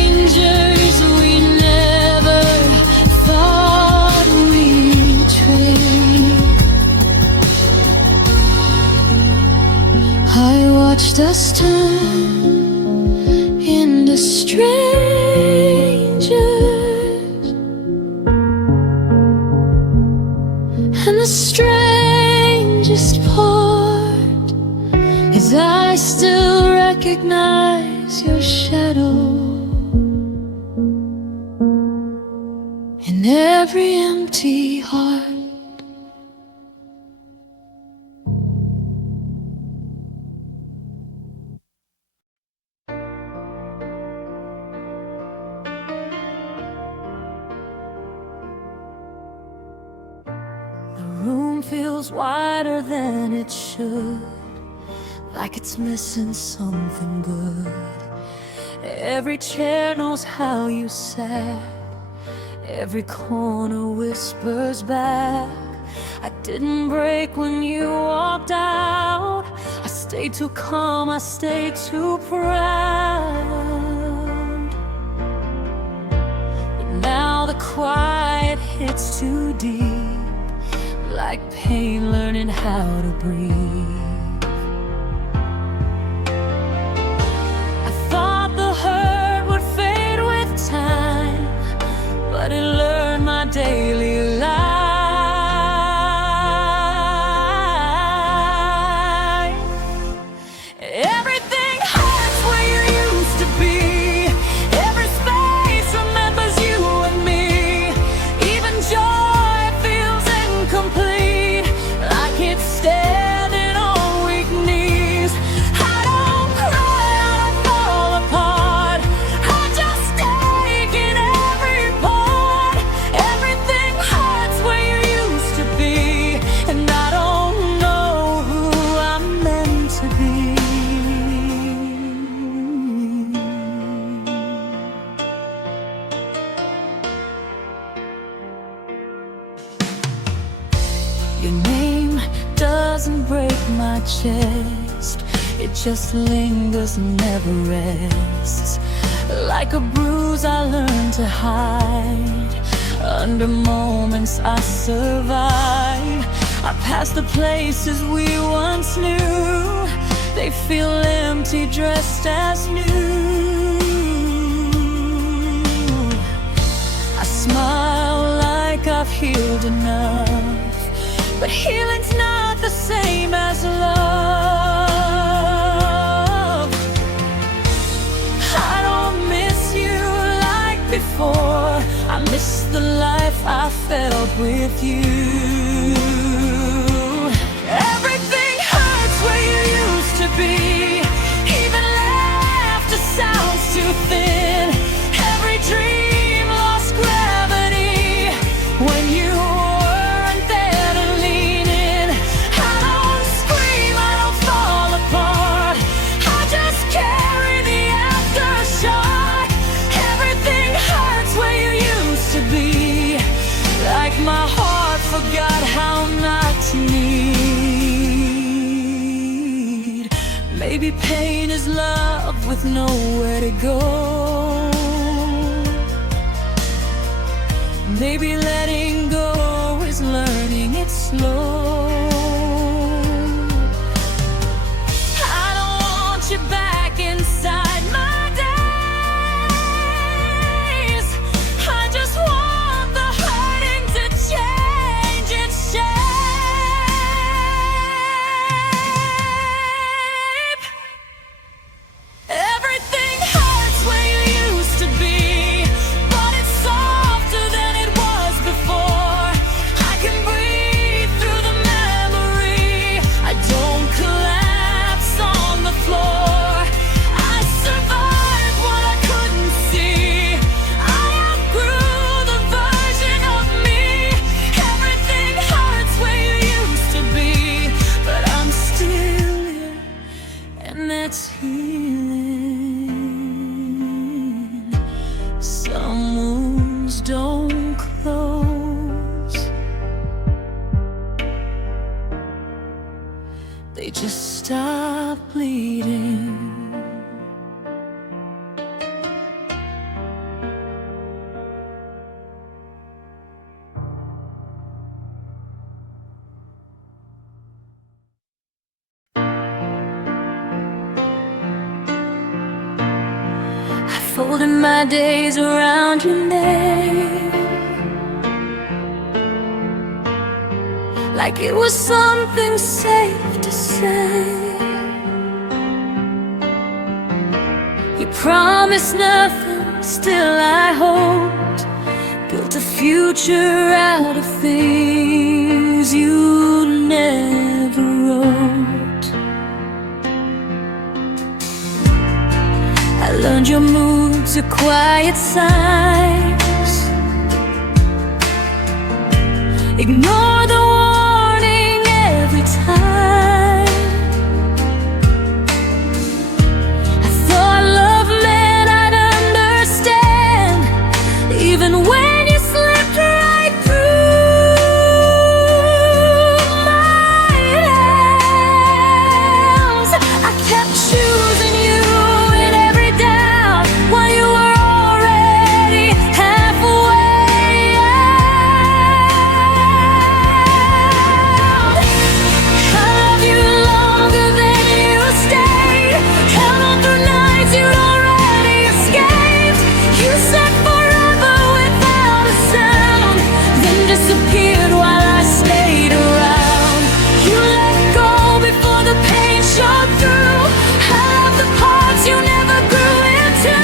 strangers we never thought we'd watched us turn into strangers, and the strangest part is I still recognize your shadow in every empty heart. The room feels wider than it should, like it's missing something good. Every chair knows how you sat, every corner whispers back. I didn't break when you walked out. I stayed too calm, I stayed too proud. But now the quiet hits too deep, like pain learning how to breathe. I thought the hurt would fade with time, but it learned my daily life. Everything hurts where you used to be. Every space remembers you and me. Even joy feels incomplete, like it's standing on weak knees. I don't cry, I don't fall apart, I just take in every part. Everything hurts where you used to be, and I don't know who I'm meant to be. Your name doesn't break my chest, it just lingers and never rests. Like a bruise I learned to hide under moments I survive. I pass the places we once knew, they feel empty dressed as new. I smile like I've healed enough, but healing's not the same as love. I don't miss you like before, I miss the life I felt with you. Everything hurts where you used to be. Even laughter sounds too thin. Every dream lost gravity when you weren't there to lean in. I don't scream, I don't fall apart, I just carry the aftershock. Everything hurts where you used to be, like my heart forgot how not to need. Maybe pain is love with nowhere to go. Maybe letting go is learning it slow. I don't want you back inside my days, I just want the hurting to change its shape. Everything hurts where you used to be, but it's softer than it was before. I can breathe through the memory, I don't collapse on the floor. I survived what I couldn't see, I outgrew the version of me. Everything hurts where you used to be, but I'm still here, and that's healing. Some wounds don't close, they just stop bleeding. folding my days around your name, like it was something safe to say. You promised nothing, still I hoped. Built a future out of things you never wrote. I learned your moods are quiet signs. Ignore the warning every time. I thought love meant I'd understand, even when you slipped right through my hands. I kept choosing you in every doubt, while you were already halfway out. I love you longer than you stayed. Counting through nights you'd already escaped. You said forever without a sound, then disappeared while I stayed around. You let go before the pain showed through. I loved the parts you never grew into.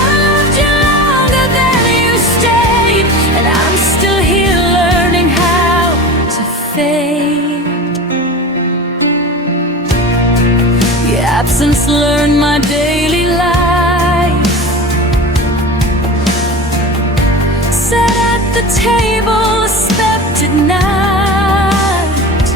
I loved you longer than you stayed, and I'm still here learning how to fade. Your absence learned my daily life. Sat at the table, slept at night.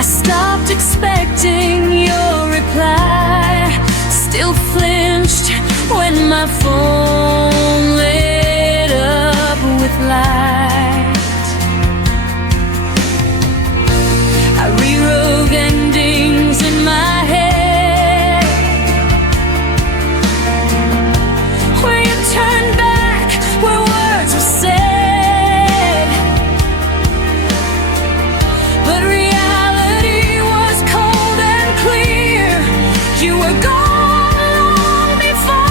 I stopped expecting your reply. Still flinched when my phone lit up with light. I rewrote endings in my head, where you turned back, where words were said. But reality was cold and clear. You were gone long before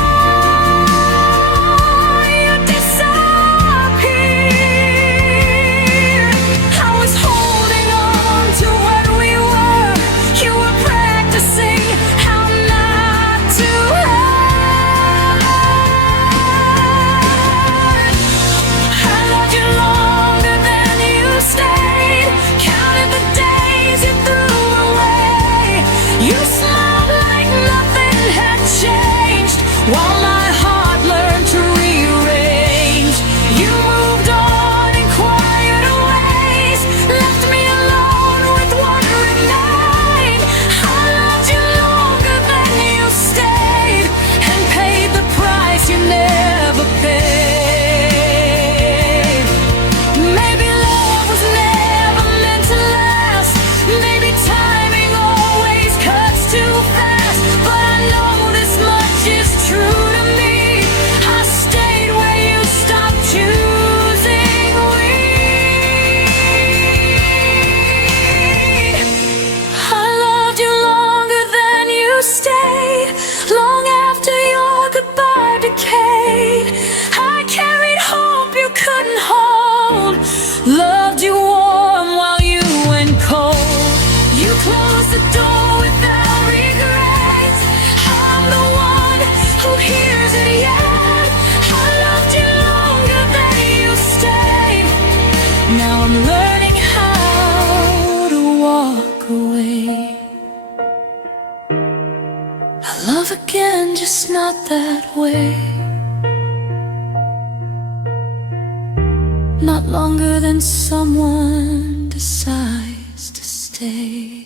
you disappeared. I was holding on to what we were. You were practicing how not to hurt. I loved you longer than you stayed. Counted the days you threw away. You smiled like nothing had changed, while my heart learned to rearrange. You moved on in quieter ways, left me alone with what remained. I loved you longer than you stayed, and paid the price you never paid. Maybe love was never meant to last. Maybe timing always cuts too fast. But I know this much is true to me. I stayed where you stopped choosing weed. I loved you longer than you stayed, long after your goodbye decayed. I carried hope you couldn't hold, loved you warm while you went cold. You closed the door without regret. I'm the one who hears it yet. I loved you longer than you stayed. Now I'm learning how to walk away. I love again, just not that way. Not longer than someone decides to stay.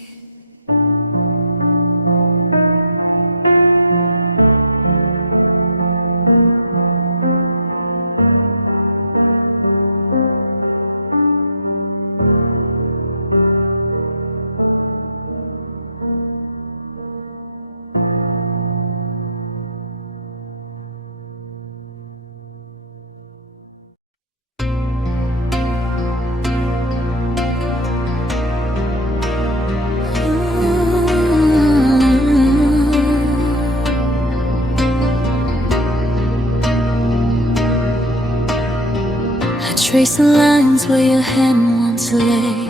trace the lines where your hand once lay.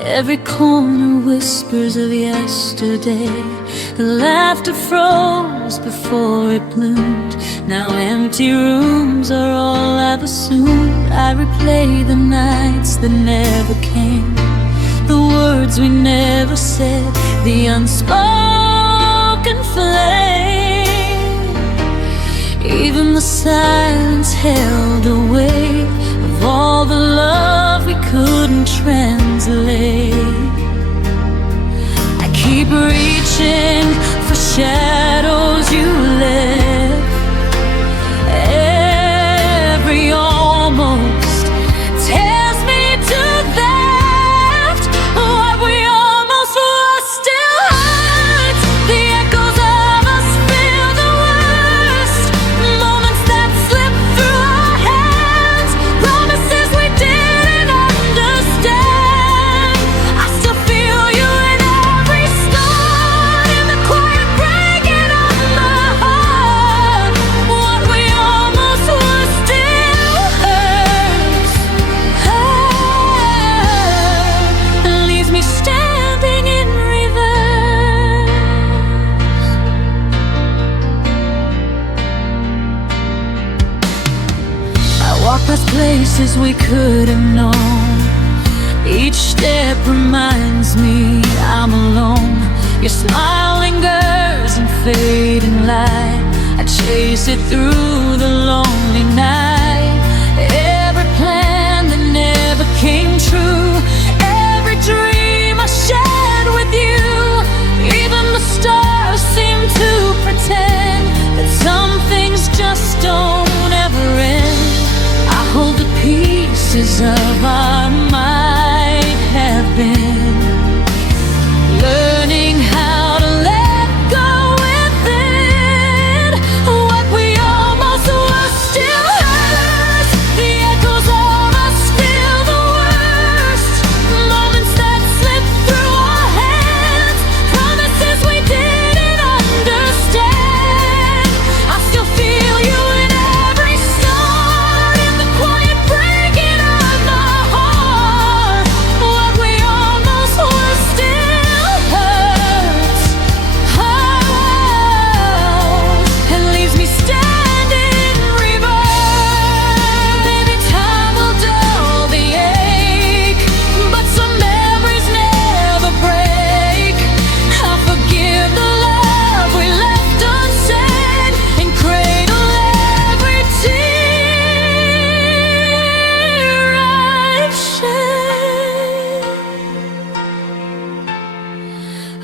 Every corner whispers of yesterday. The laughter froze before it bloomed. Now empty rooms are all I've assumed. I replay the nights that never came, the words we never said, the unspoken flame. Even the silence held a weight of all the love we couldn't translate. I keep reaching for shadows you left. Every almost tears me to theft. What we almost were still hurts. The echoes of us feel the worst. Moments that slip through our hands, promises we didn't understand. I still feel you in every start, in the quiet breaking of my heart. What we almost were still hurts. Leaves me standing in reverse. I walk past places we could have known. Each step reminds me I'm alone. Your smile lingers in fading light. I chase it through the lonely night. Every plan that never came true, every dream I shared with you. Even the stars seem to pretend that some things just don't ever end. I hold the pieces of our might have been, learning how to let go within. What we almost were still hurts. The echoes of us feel the worst. Moments that slip through our hands, promises we didn't understand. I still feel you in every start, in the quiet breaking of my heart. What we almost were still hurts. It leaves me standing in reverse. Maybe time will dull the ache, but some memories never break. I forgive the love we left unsaid, and cradle every tear I've shed.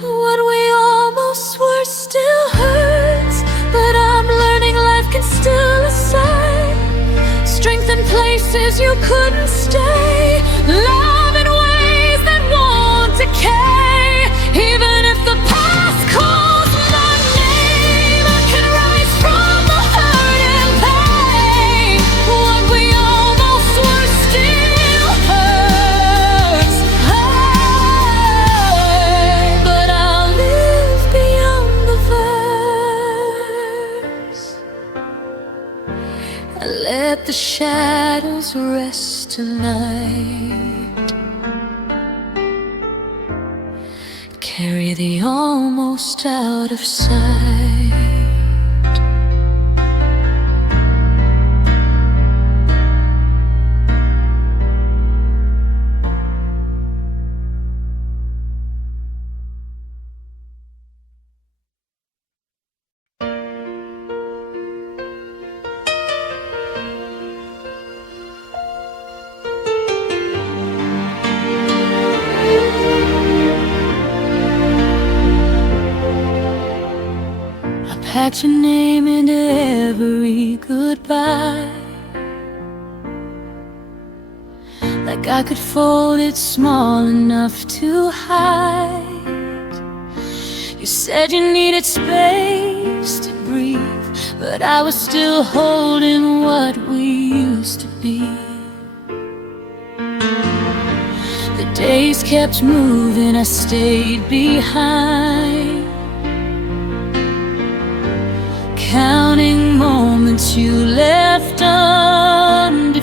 What we almost were still hurts, but I'm learning life can still assign strength in places you couldn't stay, love in ways that won't decay. Even if the past calls my name, I can rise from the hurt and pain. What we almost were still hurts. But I'll live beyond the verse. I let the shadows rest tonight. Carry the almost out of sight. Packed your name into every goodbye, like I could fold it small enough to hide. You said you needed space to breathe, but I was still holding what we used to be. The days kept moving, I stayed behind, counting moments you left undefined.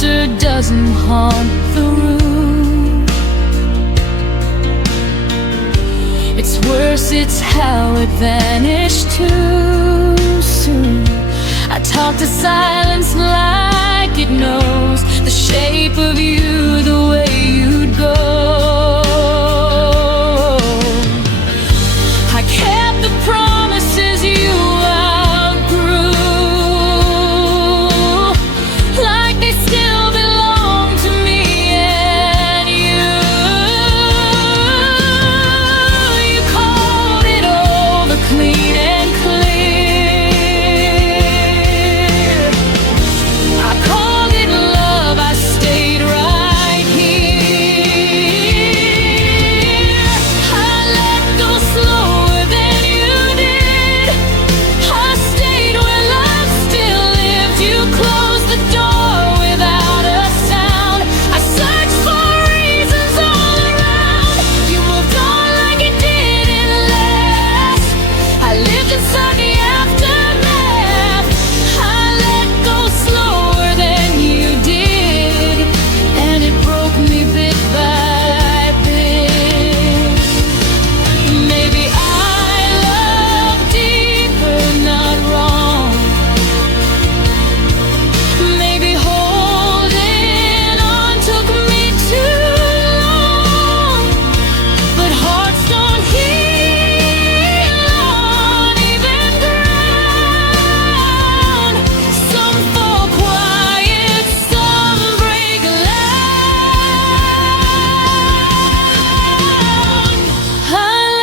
laughter doesn't haunt the room. It's worse, it's how it vanished too soon. I talk to silence like it knows the shape of you, the way you'd go. I kept the promises you outgrew, like they still belong to me and you. You called it over clean and clear. I called it love, I stayed right here. I let go slower than you did. I stayed where love still lived. You closed the door without a sound. I searched for reasons all around. You moved on like it didn't last. I lived inside the aftermath. I let go slower than you did, and it broke me bit by bit. Maybe I loved deeper, not wrong. Maybe holding on took me too long. But hearts don't heal on even ground. Some fall quiet, some break loud. I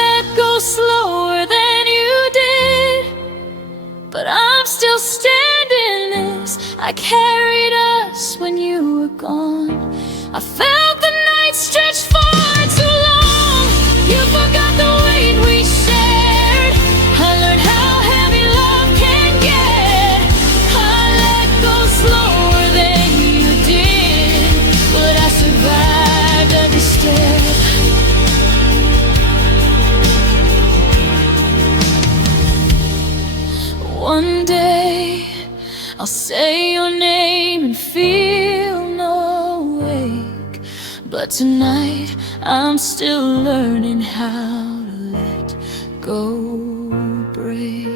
let go slower than you did, but I'm still standing this. I carried us when you were gone. I felt the night stretch for too long. You forgot the weight we shared. I learned how heavy love can get. I let go slower than you did, but I survived every step. One day I'll say your name and feel no ache, but tonight I'm still learning how to let go break.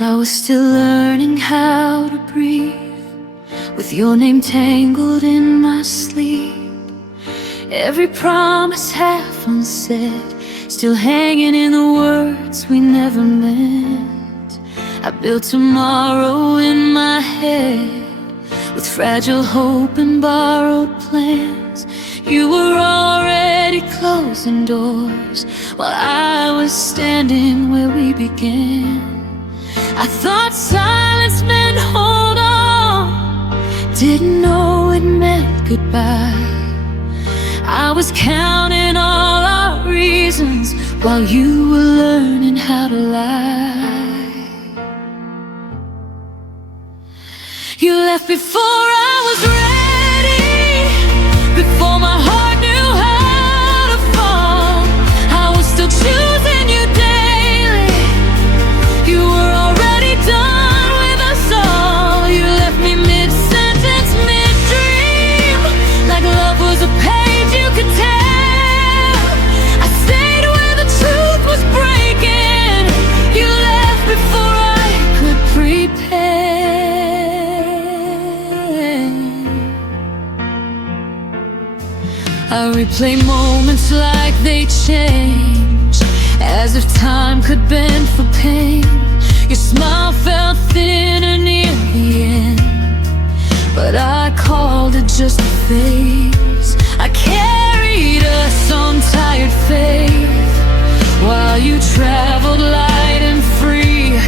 I was still learning how to breathe, with your name tangled in my sleep. Every promise half unsaid, still hanging in the words we never meant. I built tomorrow in my head, with fragile hope and borrowed plans. You were already closing doors, while I was standing where we began. I thought silence meant hold on, didn't know it meant goodbye. I was counting all our reasons, while you were learning how to lie. You left before I was ready, before my heart knew how to fall. I was still choosing you daily. You were already done with us all. You left me mid-sentence, mid-dream, like love was a page you could tell. I stayed where the truth was breaking. You left before I could prepare. I replay moments like they change, as if time could bend for pain. Your smile felt thinner near the end, but I called it just a phase. I carried us on tired faith, while you traveled light and free.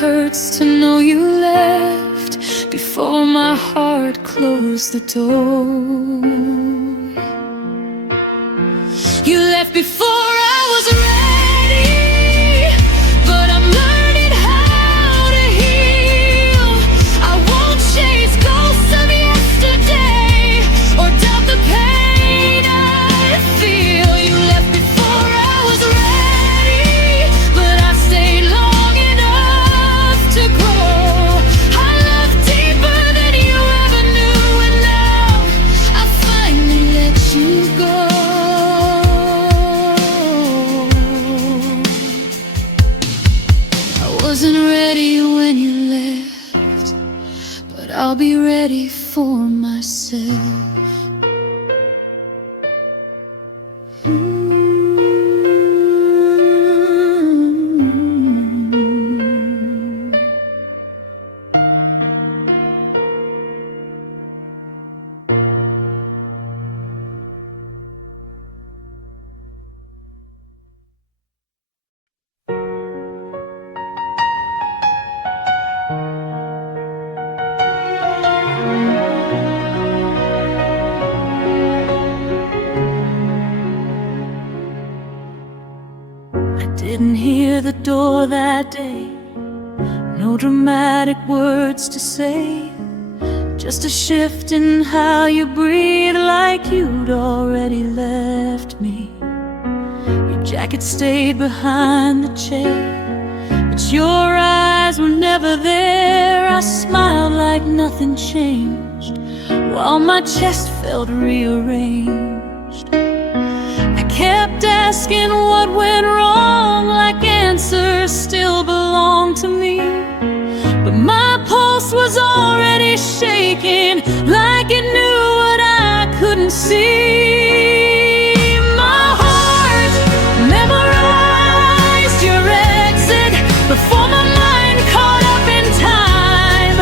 hurts to know you left before my heart closed the door. You left before I was ready, but I'm learning how to heal. I won't chase ghosts of yesterday or doubt the pain I feel. You left before I was ready, but I stayed long enough to grow. I love deeper than you ever knew, and now I finally let you go. Wasn't ready when you left, but I'll be ready for myself. Didn't hear the door that day, no dramatic words to say, just a shift in how you breathe, like you'd already left me. Your jacket stayed behind the chair, but your eyes were never there. I smiled like nothing changed, while my chest felt rearranged. Kept asking what went wrong, like answers still belong to me. But my pulse was already shaking, like it knew what I couldn't see. My heart memorized your exit before my mind caught up in time.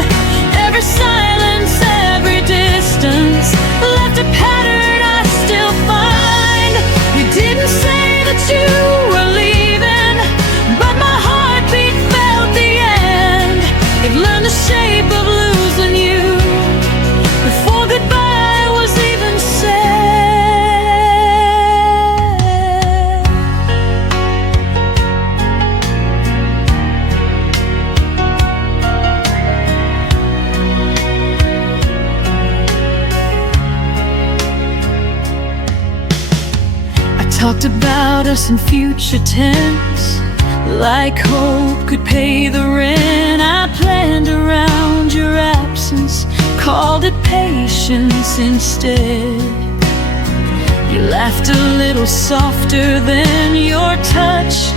Every silence, every distance left a pattern I still find. You didn't say that you were leaving, but my heartbeat felt the end. It learned the shape of losing you before goodbye was even said. Talked about us in future tense, like hope could pay the rent. I planned around your absence, called it patience instead. You laughed a little softer then, your touch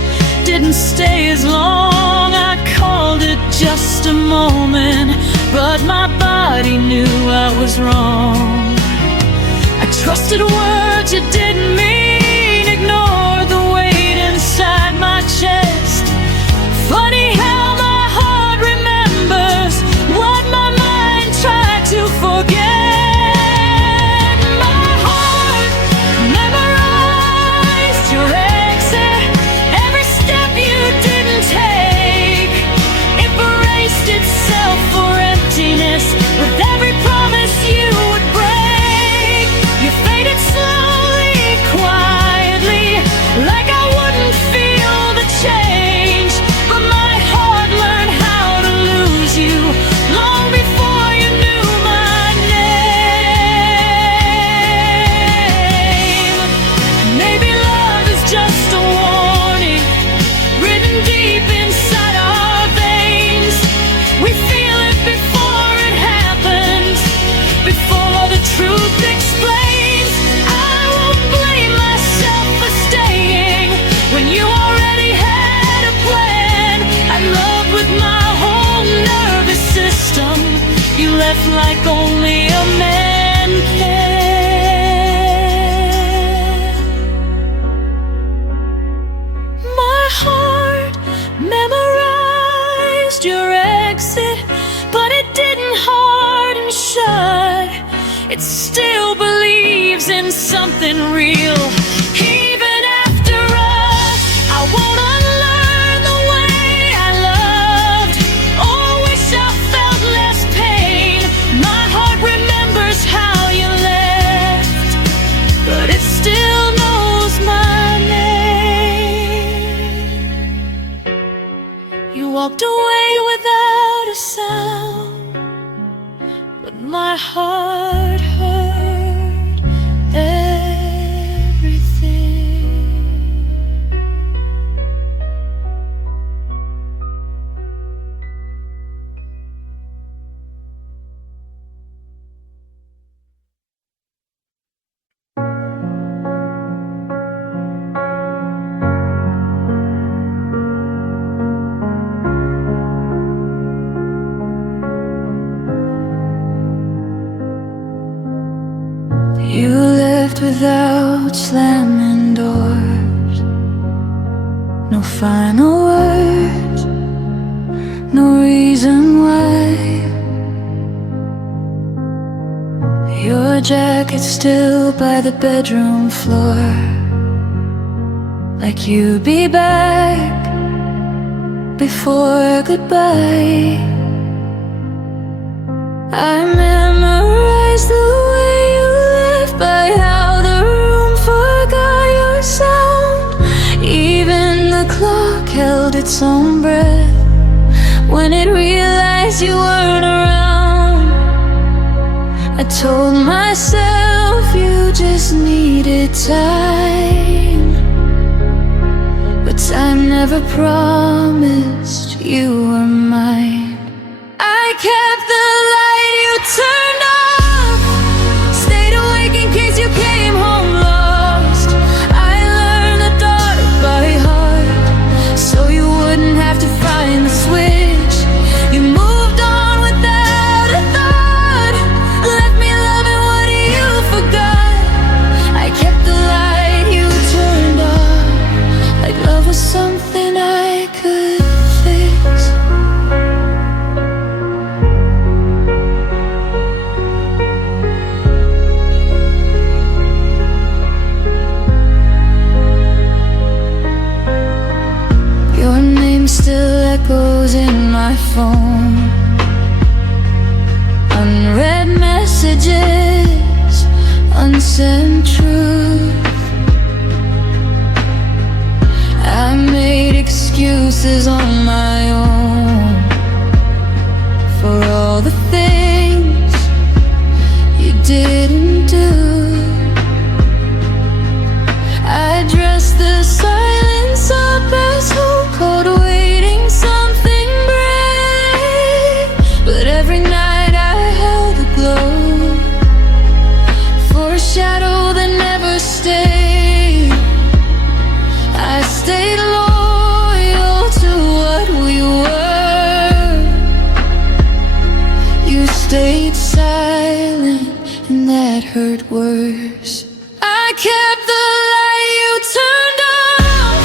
didn't stay as long. I called it just a moment, but my body knew I was wrong. I trusted words you didn't mean, ignore the weight inside my chest. Funny how my heart remembers what my mind tried to forget. My heart memorized your exit, every step you didn't take. It braced itself for emptiness with every promise you would break. You faded slowly, quietly, like I wouldn't feel the change. But my heart learned how to lose you long before you knew my name. Maybe love is just a warning written deep inside our veins. We feel it before it happens, before the truth explains. I won't blame myself for staying when you already had a plan. I loved with my whole nervous system. You left like only a man can. My heart memorized your exit, but it didn't harden shut. It still believes in something real. Even after us, I won't unlearn the way I loved. my heart heard everything. You left without slamming doors. No final words, no reason why. Your jacket's still by the bedroom floor, like you'd be back before goodbye. I memorized the way you left, by how the room forgot your sound. Even the clock held its own breath when it realized you weren't around. I told myself you just needed time, but time never promised you were mine. I kept the light you turned off, stayed awake in case you came home lost. I learned the dark by heart, so you wouldn't have to find the switch. You moved on without a thought, left me loving what you forgot. I kept the light you turned off, like love was something I could fix. Your name still echoes in my phone, unread messages, unsent truth. I made excuses on my own for all the things you didn't do. I dressed the silence up as hope, cold waiting something brave. But every night I held the glow for a shadow that never stayed. I stayed loyal to what we were. You stayed silent, and that hurt worse. I kept the light you turned off,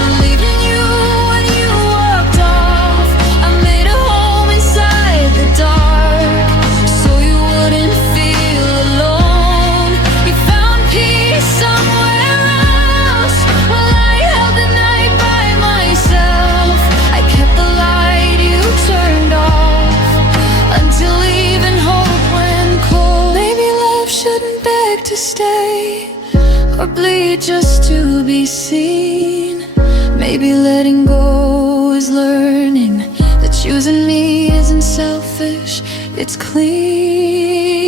believed in you when you walked off. I made a home inside the dark, so you wouldn't feel alone. You found peace somewhere else, while I held the night by myself. I kept the light you turned off, until even hope went cold. Maybe love shouldn't beg to stay, or bleed just to be seen. Maybe letting go is learning that choosing me isn't selfish, it's clean.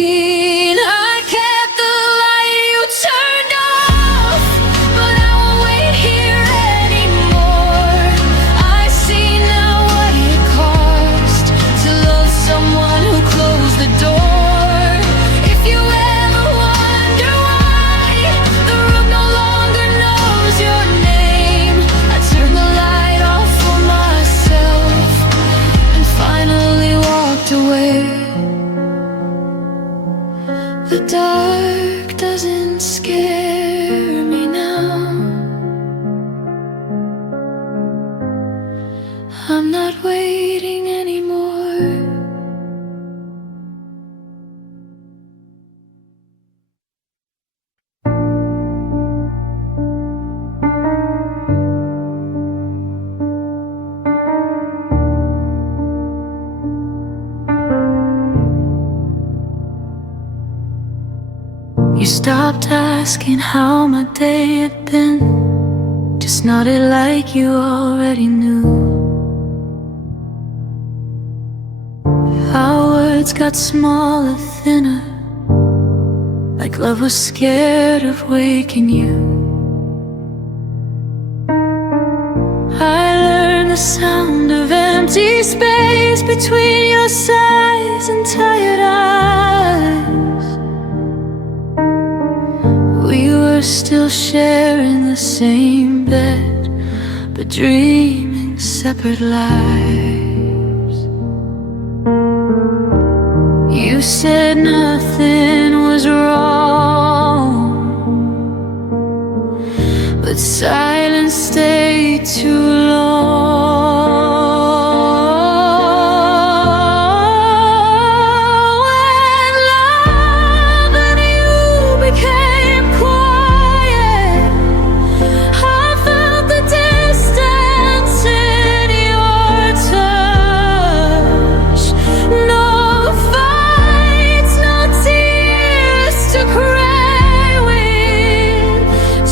I kept the light you turned off, but I won't wait here anymore. I see now what it cost to love someone who closed the door. If you ever wonder why the room no longer knows your name, I turned the light off for myself and finally walked away. The dark doesn't scare me now. I'm not waiting anymore. You stopped asking how my day had been, just nodded like you already knew. How was words got smaller, thinner, like love was scared of waking you. I learned the sound of empty space between your sighs and tired eyes. We were still sharing the same bed, but dreaming separate lives. You said nothing was wrong, but silence stayed too long. When love and you became quiet, I felt the distance in your touch. No fights, no tears to cry with,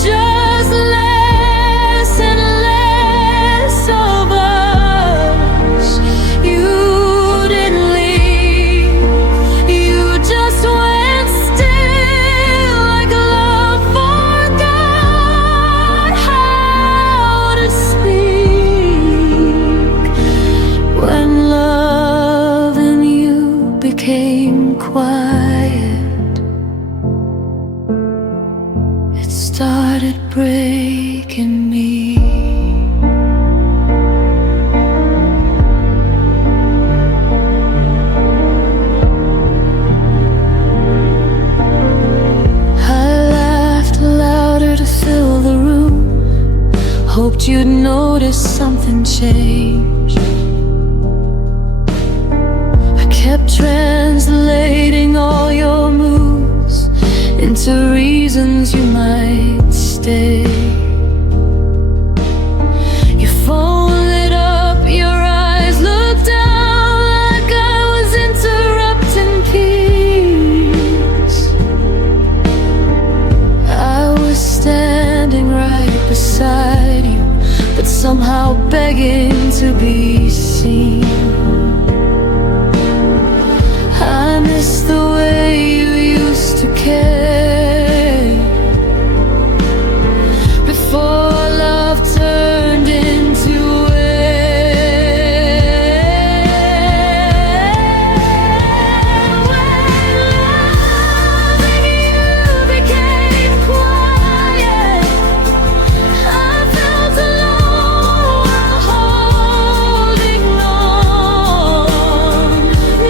just less and less of us. You didn't leave, you just went still, like love forgot how to speak. When love and you became quiet, it started breaking me. I laughed louder to fill the room, hoped you'd notice something changed. I kept translating all your moves into reasons you might stay. You folded up your eyes, looked down like I was interrupting peace. I was standing right beside you, but somehow begging to be seen. I miss the way you used to care before love turned into air. When love and you became quiet, I felt alone, holding on.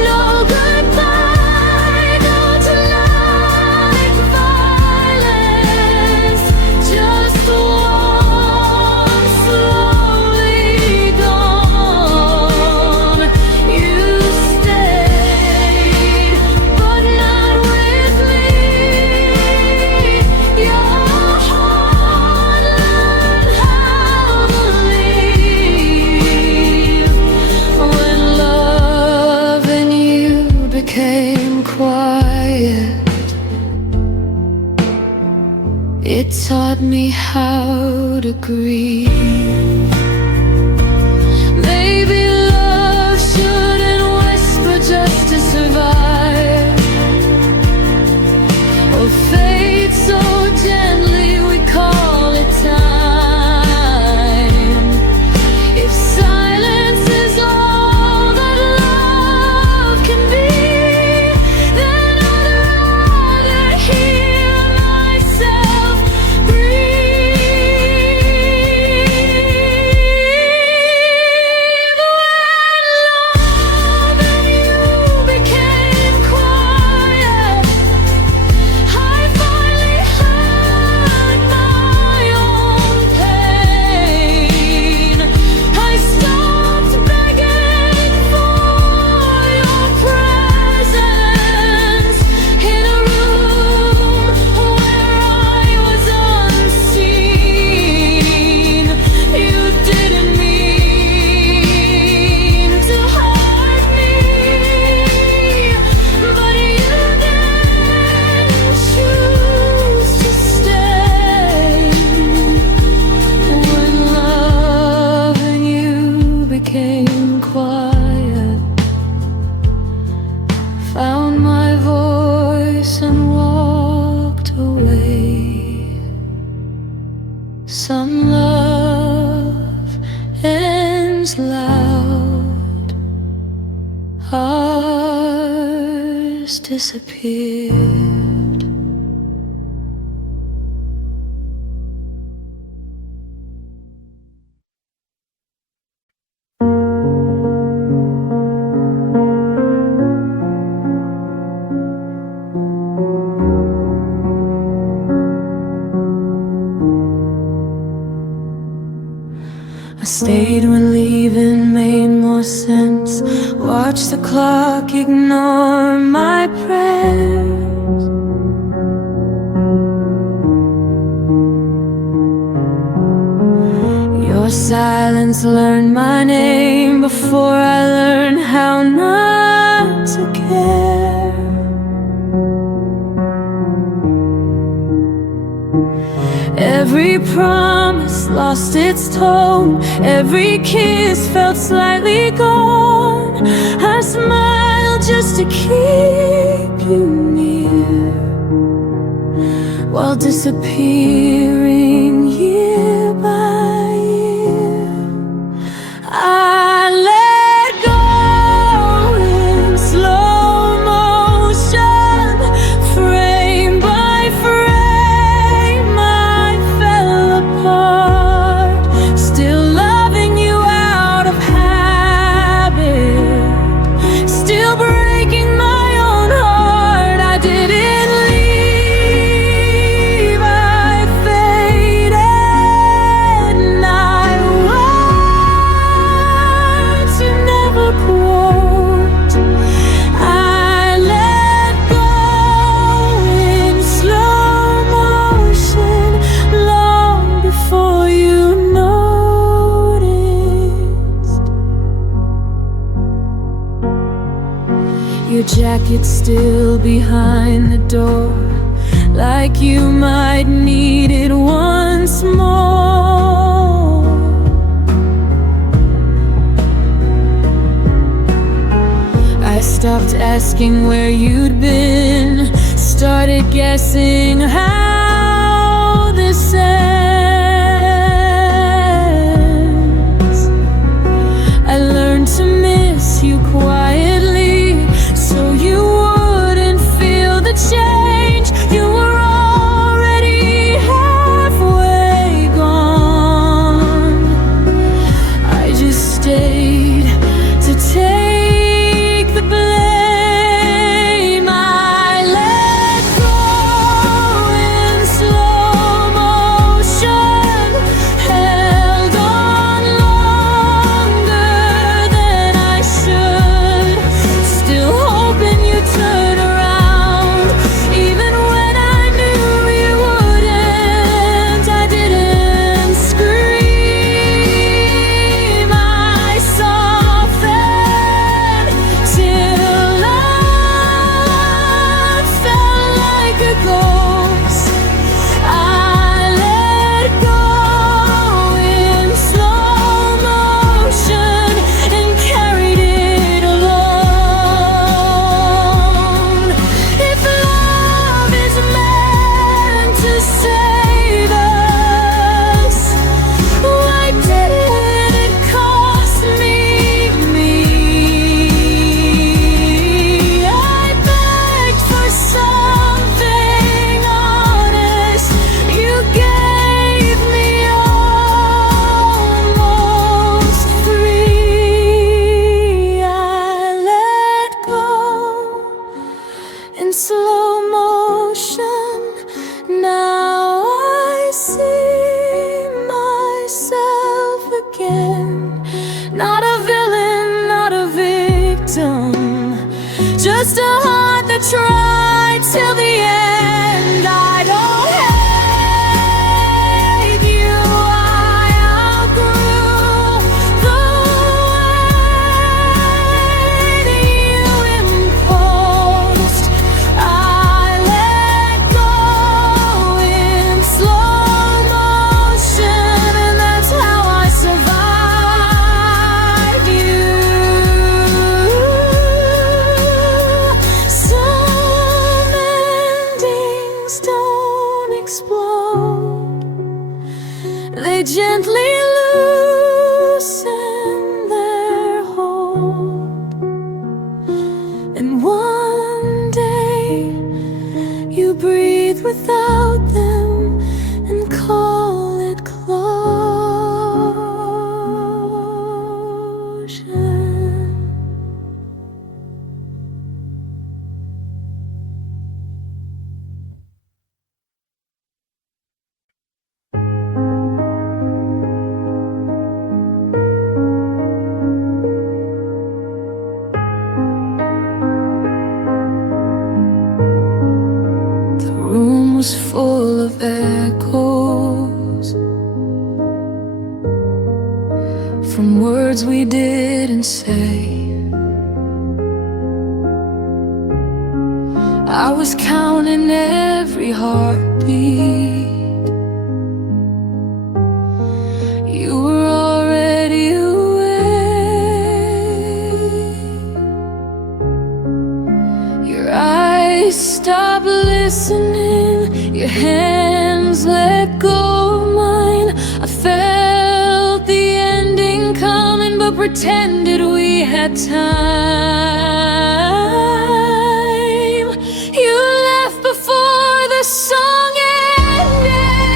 No goodbye, no tonight violence, just one slowly gone. You stayed, but not with me. Your heart learned how to leave. When love and you became quiet, it taught me how to grieve. Maybe love shouldn't whisper just to survive, or fade so gently we call it time. If silence is all that love can be, then I'd rather hear myself breathe. voice and walked away. Some love ends loud, ours disappeared. I stayed when leaving made more sense. Watch the clock ignore my prayers. Your silence learned my name before I learned how not to care. Every promise lost its tone, every kiss felt slightly gone. I smiled just to keep you near, while disappearing year by year. I let go in slow motion, frame by frame I fell apart. Still loving you out of habit, still breaking my own heart. I didn't leave, I faded, and I words you never quote. I let go in slow motion long before you noticed. Your jacket still behind the door, like you might need it once more. I stopped asking where you'd been, started guessing how this ends. I learned to miss you quietly, so you wouldn't feel the change. You were already halfway gone. I just stayed to take the blame. I let go in slow motion, held on longer than I should, still hoping you'd turn around, even when I knew you wouldn't. I didn't scream, I softened till love felt like a ghost. I let go in slow motion and carried it alone. If love is meant to save us, why didn't it cost me? I begged for something honest, you gave me almost free. I let go in slow motion, now I see myself again. Not a villain, not a victim, just a heart that tried till the end. I don't hate you, I outgrew the way that you imposed. I let go in slow motion, and that's how I survived you. So many And one day you breathe without them and call it closure. The room was full of echoes from words we didn't say. I was counting every heartbeat. You were already away. Your eyes stopped listening, your hands let go of mine. I felt the ending coming, but pretended we had time. You left before the song ended,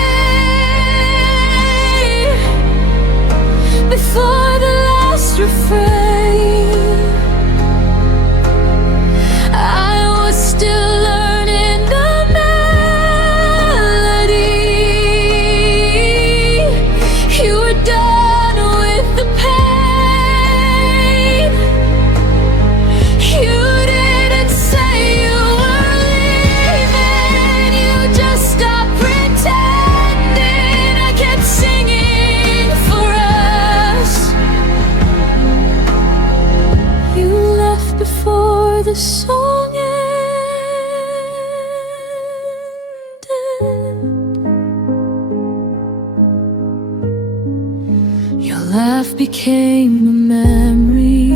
before the last refrain. I was still learning the melody. You were done with the pain. You didn't say you were leaving, you just stopped pretending. I kept singing for us. You left before the song ended. Your laugh became a memory,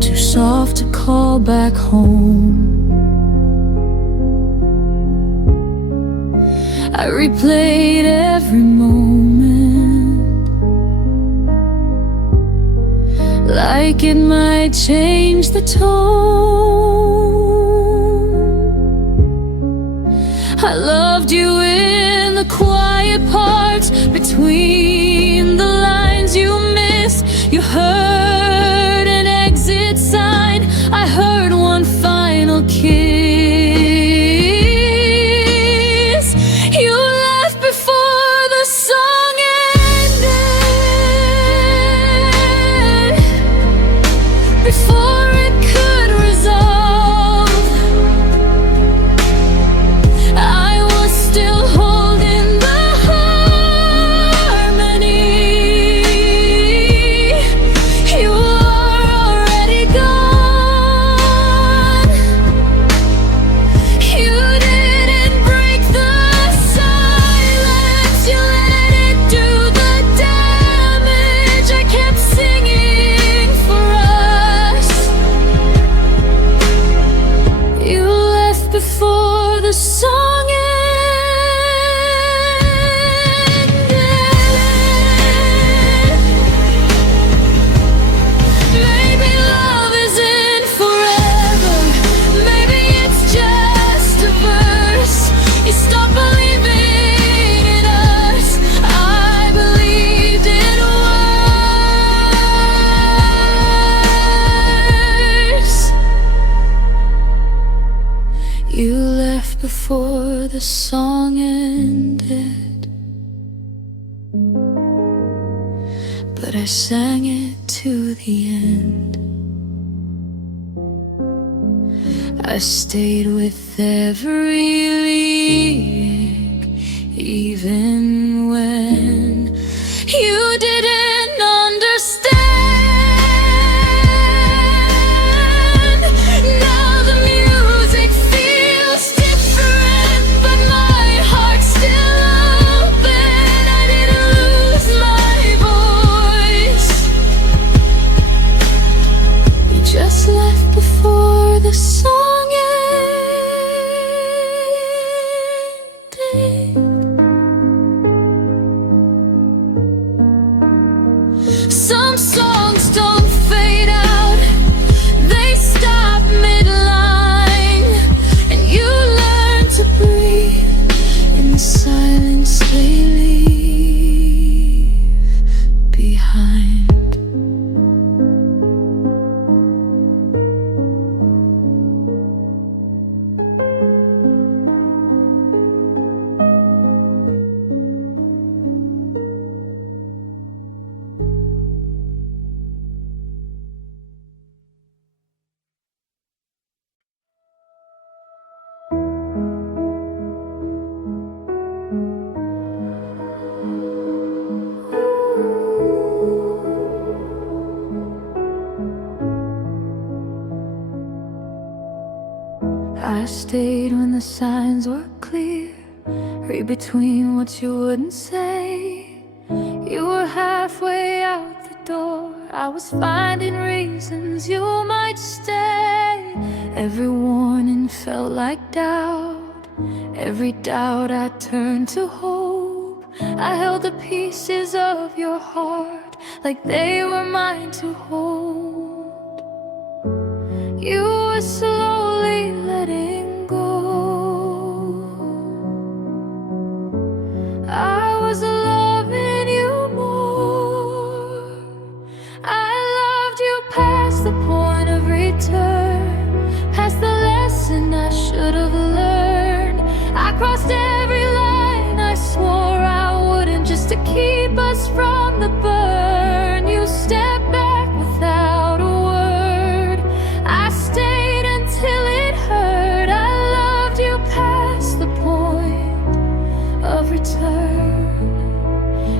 too soft to call back home. I replayed every moment, like it might change the tone. I loved you in the quiet parts, between the lines you missed. You heard an exit sign, I heard one final kiss. You left before the song ended, before it could resolve. I was still holding the harmony. You were already gone. You didn't break the silence, you let it do the damage. I kept singing for us. You left before the song ended. Maybe love isn't forever, maybe it's just a verse. You stopped believing in us, I believed it worse. You left before the song ended, but I sang it to the end. I stayed with every lyric, even when you didn't understand. Now the music feels different, but my heart's still open. I didn't lose my voice. You just left before the song ended. I stayed when the signs were clear, read between what you wouldn't say. You were halfway out the door, I was finding reasons you might stay. Every warning felt like doubt, every doubt I turned to hope. I held the pieces of your heart like they were mine to hold. You were slowly letting go. I was loving you more. I loved you past the point of return, past the lesson I should have learned. I crossed every line I swore I wouldn't, just to keep us from the burn. You stepped back without a word, I stayed until it hurt. I loved you past the point of return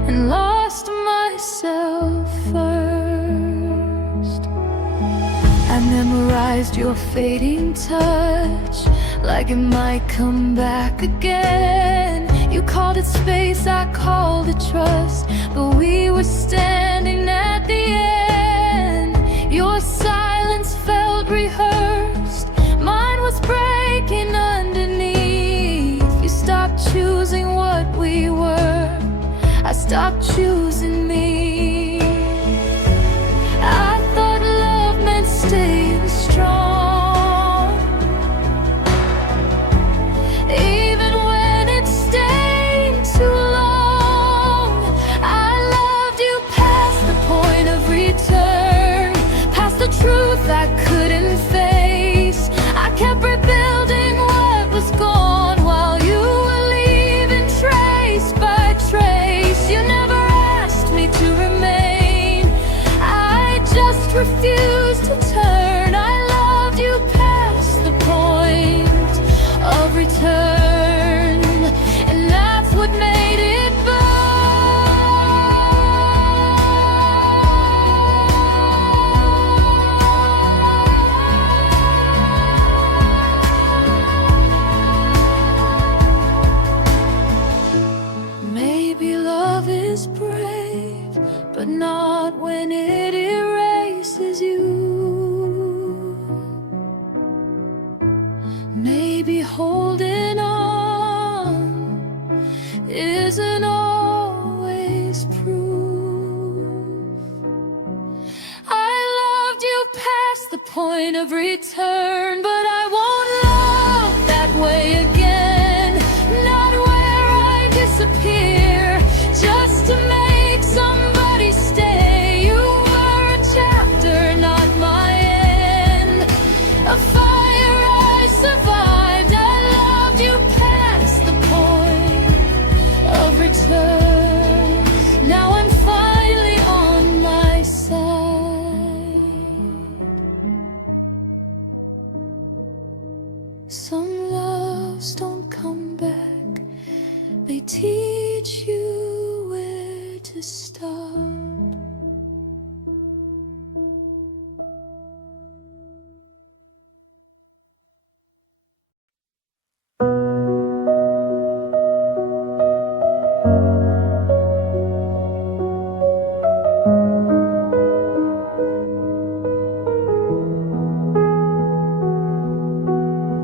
and lost myself first. I memorized your fading touch like it might come back again. You called it space, I called it trust, but we were standing at the end. Your silence felt rehearsed, mine was breaking underneath. You stopped choosing what we were, I stopped choosing me. I thought love meant staying strong, even when it stayed too long. I loved you past the point of return, past the truth I couldn't face. I kept rebuilding what was gone while you were leaving trace by trace. You never asked me to remain, I just refused to turn. I loved you past the point of return, and that's what made it burn. Maybe love is brave, but not when it erases you. Maybe holding on isn't always proof. I loved you past the point of return, but I won't love that way again. Not where I disappear just to make somebody stay. You were a chapter, not my end, a fire I survived. I loved you past the point of return. Now I'm finally on my side. Some loves don't come back, they teach you where to start.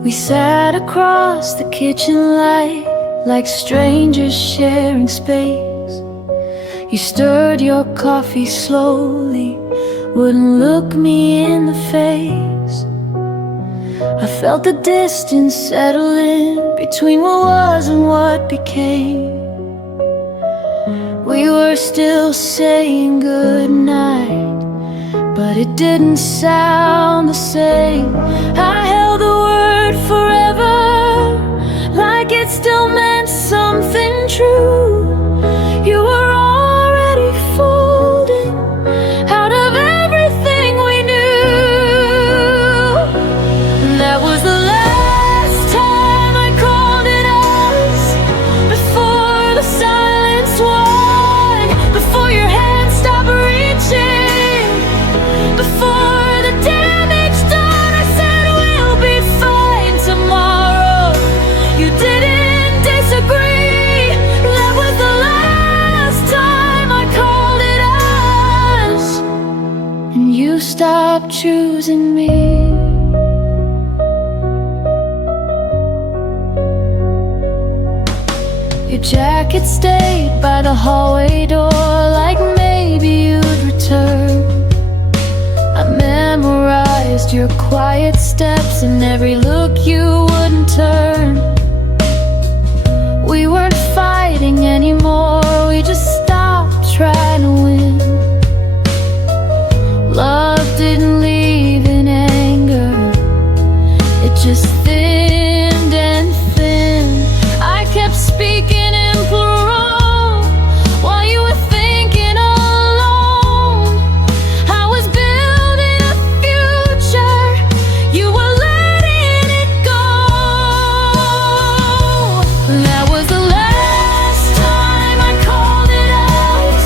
We sat across the kitchen light like strangers sharing space. You stirred your coffee slowly, wouldn't look me in the face. I felt the distance settle in between what was and what became. We were still saying goodnight, but it didn't sound the same. I held the word forever like it still meant something true. You were already folding out of everything we knew. And that was the last time I called it us, before the silence won, before your hand stopped reaching, before the damage done. I said we'll be fine tomorrow. stopped choosing me. Your jacket stayed by the hallway door, like maybe you'd return. I memorized your quiet steps and every look you wouldn't turn. We weren't fighting anymore, we just stopped trying to win. Love didn't leave in anger, it just thinned and thinned. I kept speaking in plural while you were thinking alone. I was building a future, you were letting it go. That was the last time I called it out,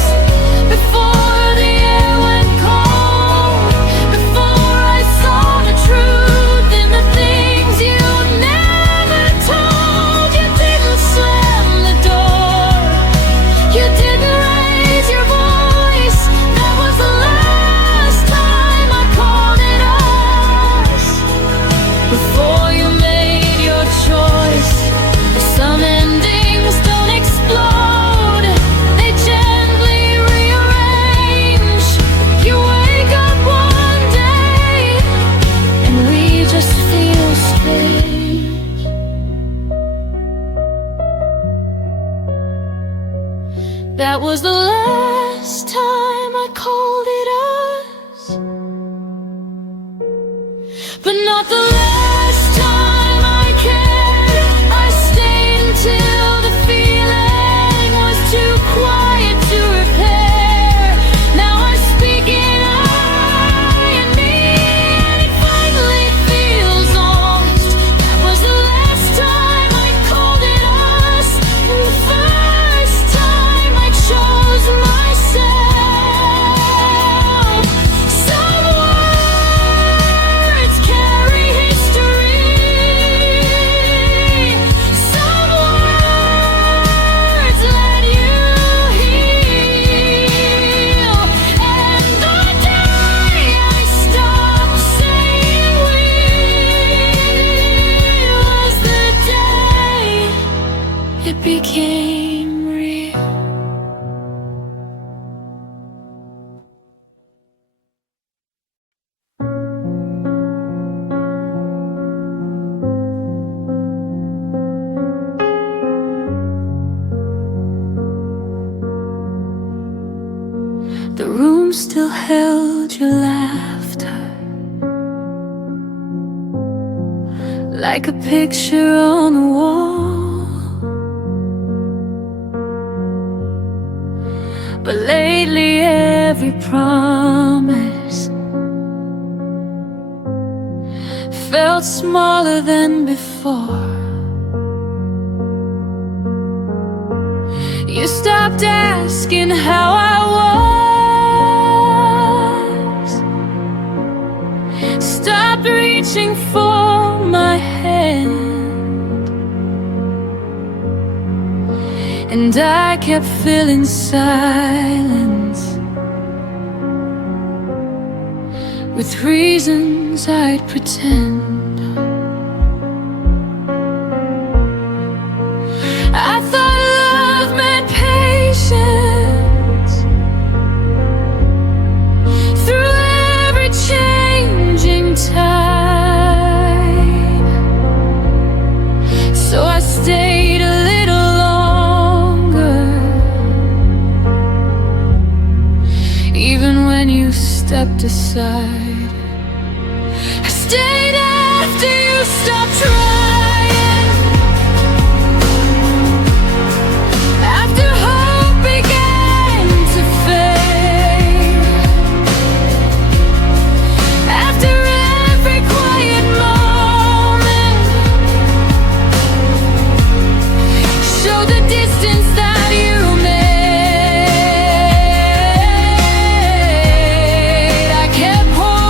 before the air went cold, before I saw the truth in the things you never told. You didn't slam the door, you didn't raise your voice. That was the last time I called it us, before you made your choice. Some endings don't explode, they gently rearrange. You wake up one day and we just feel strange. That was the last time I called it us, but not the last time I cared. I stayed until the feeling was too quiet to repair. Now I speak in I and me, and it finally feels honest. That was the last time I called it us, and the first time I chose myself. Some words carry history, some words let you heal. And the day I stopped saying we was the day it became real. The room still held your laughter, like a picture on the wall. But lately every promise felt smaller than before. You stopped asking how I was, stopped reaching for my hand, and I kept filling silence with reasons I'd pretend. I thought love meant patience through every changing tide, so I stayed a little longer, even when you stepped aside. I stayed after you stopped trying, after hope began to fade, after every quiet moment showed the distance that you made. I kept holding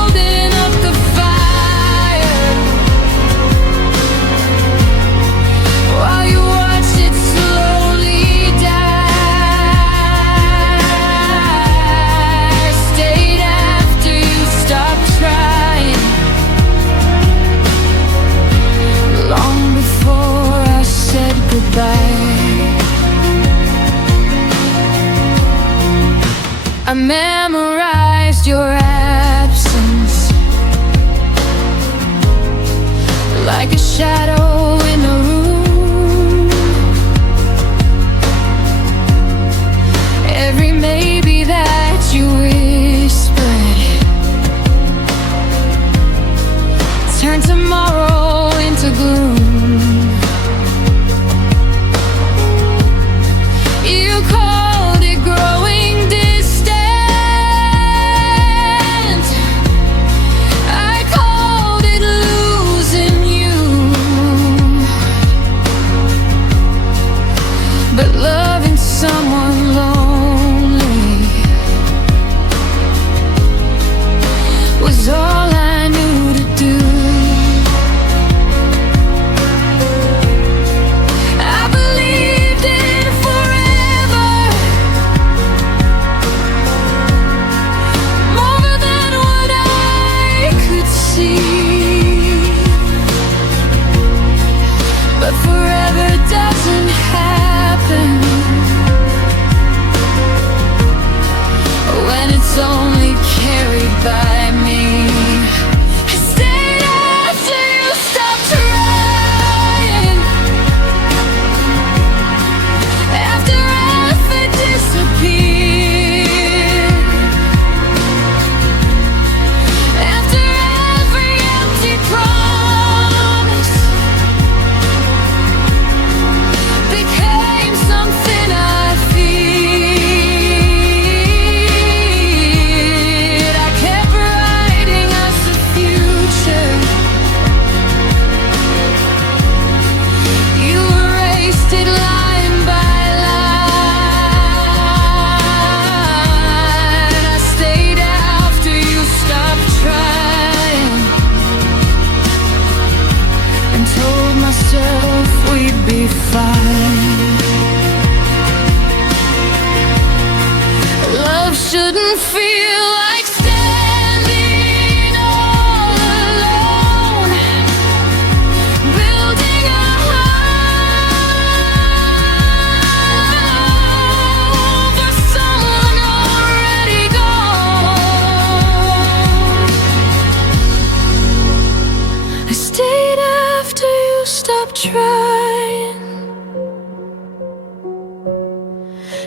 trying,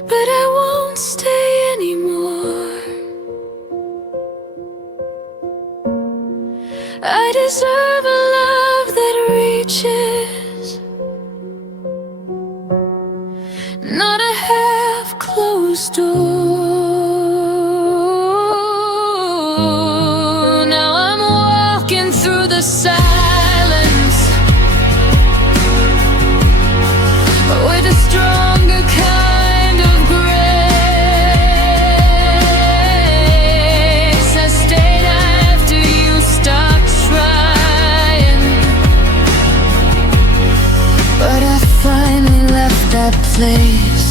but I won't stay anymore. I deserve a love that reaches, not a half-closed door. Now I'm walking through the silence with a stronger kind of grace. I stayed after you stopped trying, but I finally left that place.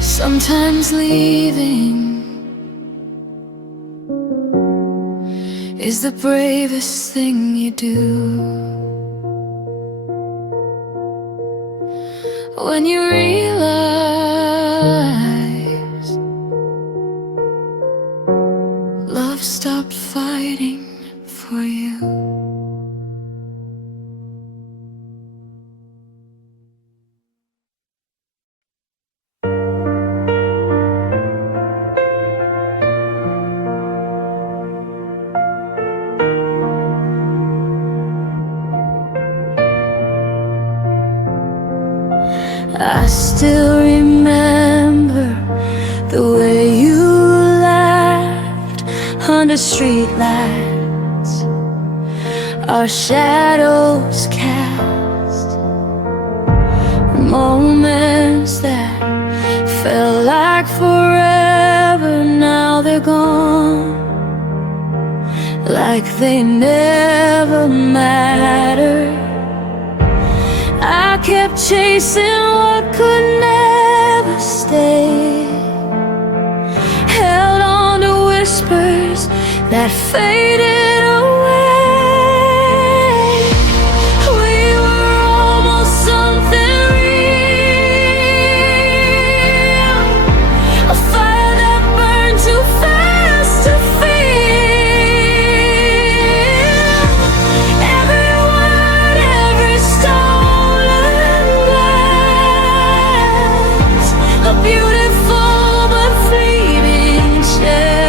Sometimes leaving is the bravest thing you do. When you realize love stopped fighting for you. I still remember the way you laughed under streetlights, our shadows cast, moments that felt like forever. Now they're gone, like they never mattered. I kept chasing what could never stay, held on to whispers that faded away. We were almost something real, a fire that burned too fast to feel. Every word, every stolen glance, a beautiful but fleeting chance.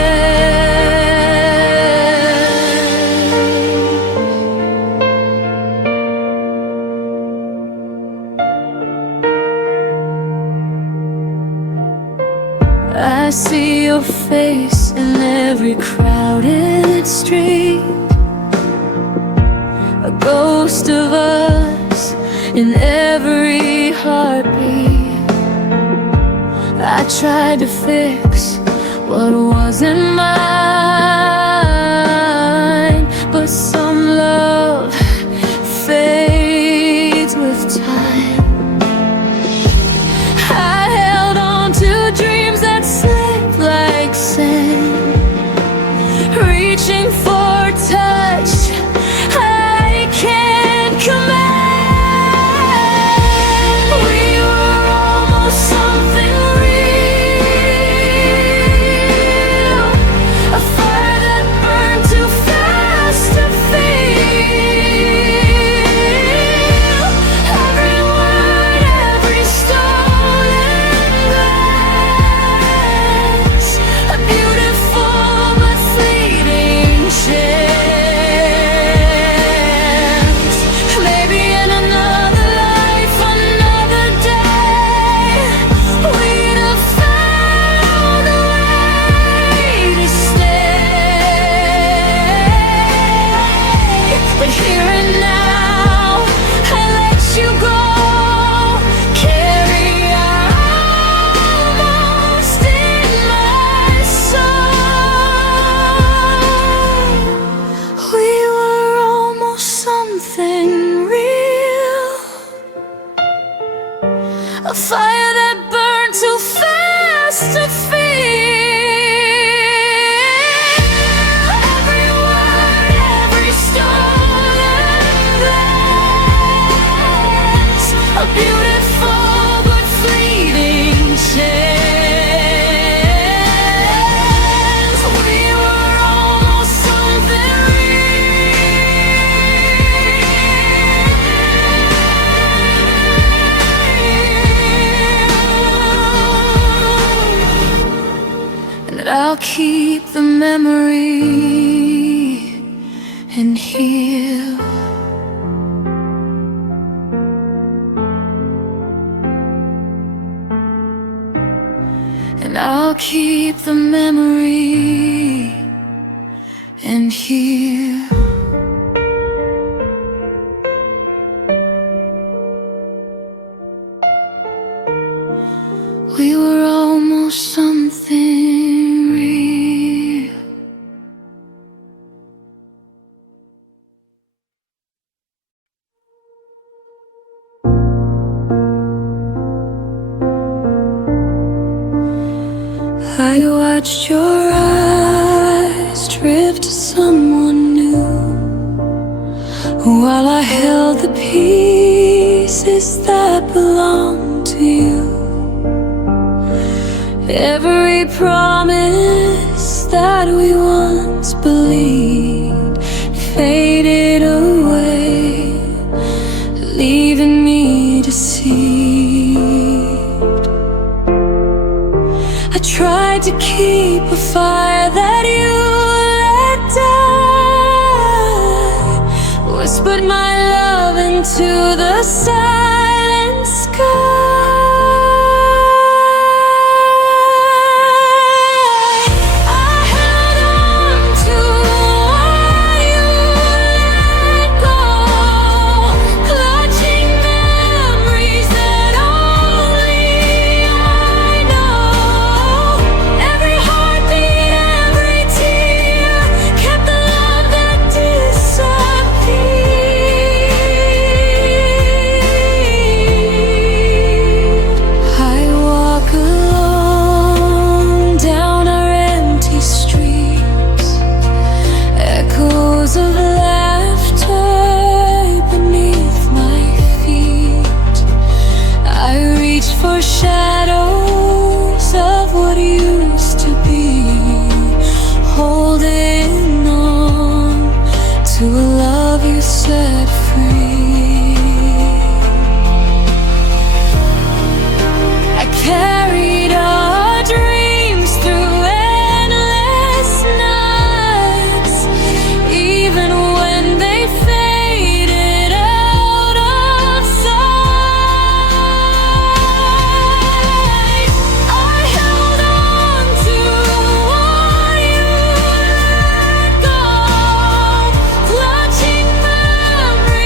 I see your face in every crowded street, a ghost of us in every heartbeat. I tried to fix what wasn't mine, but some love fades with time. I held on to dreams that slipped like sand, reaching for touch I can't command. We were almost something real, that I'll keep the memory and heal. And I'll keep the memory and heal. We were almost something real. I watched your eyes drift to someone new, while I held the pieces that belonged to you. Every promise that we once believed faded away, leaving me deceived. I tried to keep a fire that you let die, whispered my love into the silent sky. For shadows of what used to be, holding on to a love you set free. I carried our dreams through endless nights, even when they faded out of sight. I held on to what you let go, clutching memories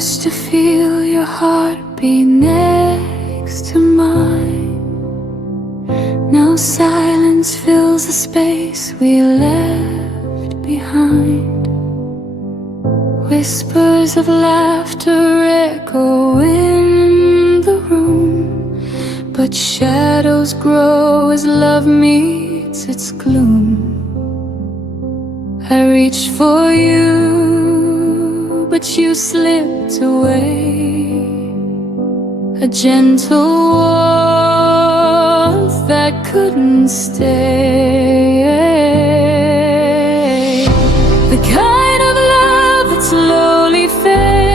used to feel your heartbeat next to mine. Now silence fills the space we left behind. Whispers of laughter echo in the room, but shadows grow as love meets its gloom. I reached for you, but you slipped away. A gentle warmth that couldn't stay. The kind of love that slowly fades,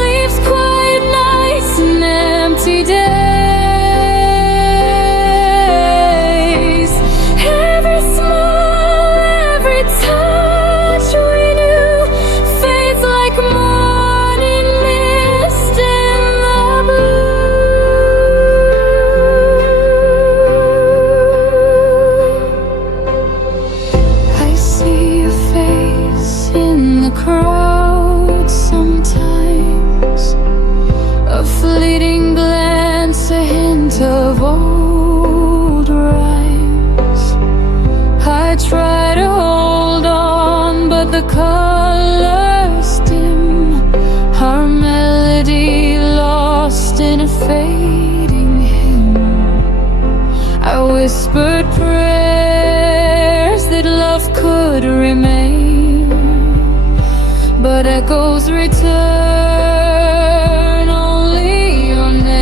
leaves quiet nights and empty days. Every smile, every touch we knew fades like morning mist in the blue. I see your face in the crowd sometimes, a fleeting glance, a hint of old rhymes. I try to hold on, but the colors dim, our melody lost in a fading hymn. I whispered prayers that love could remain, but echoes return only your name.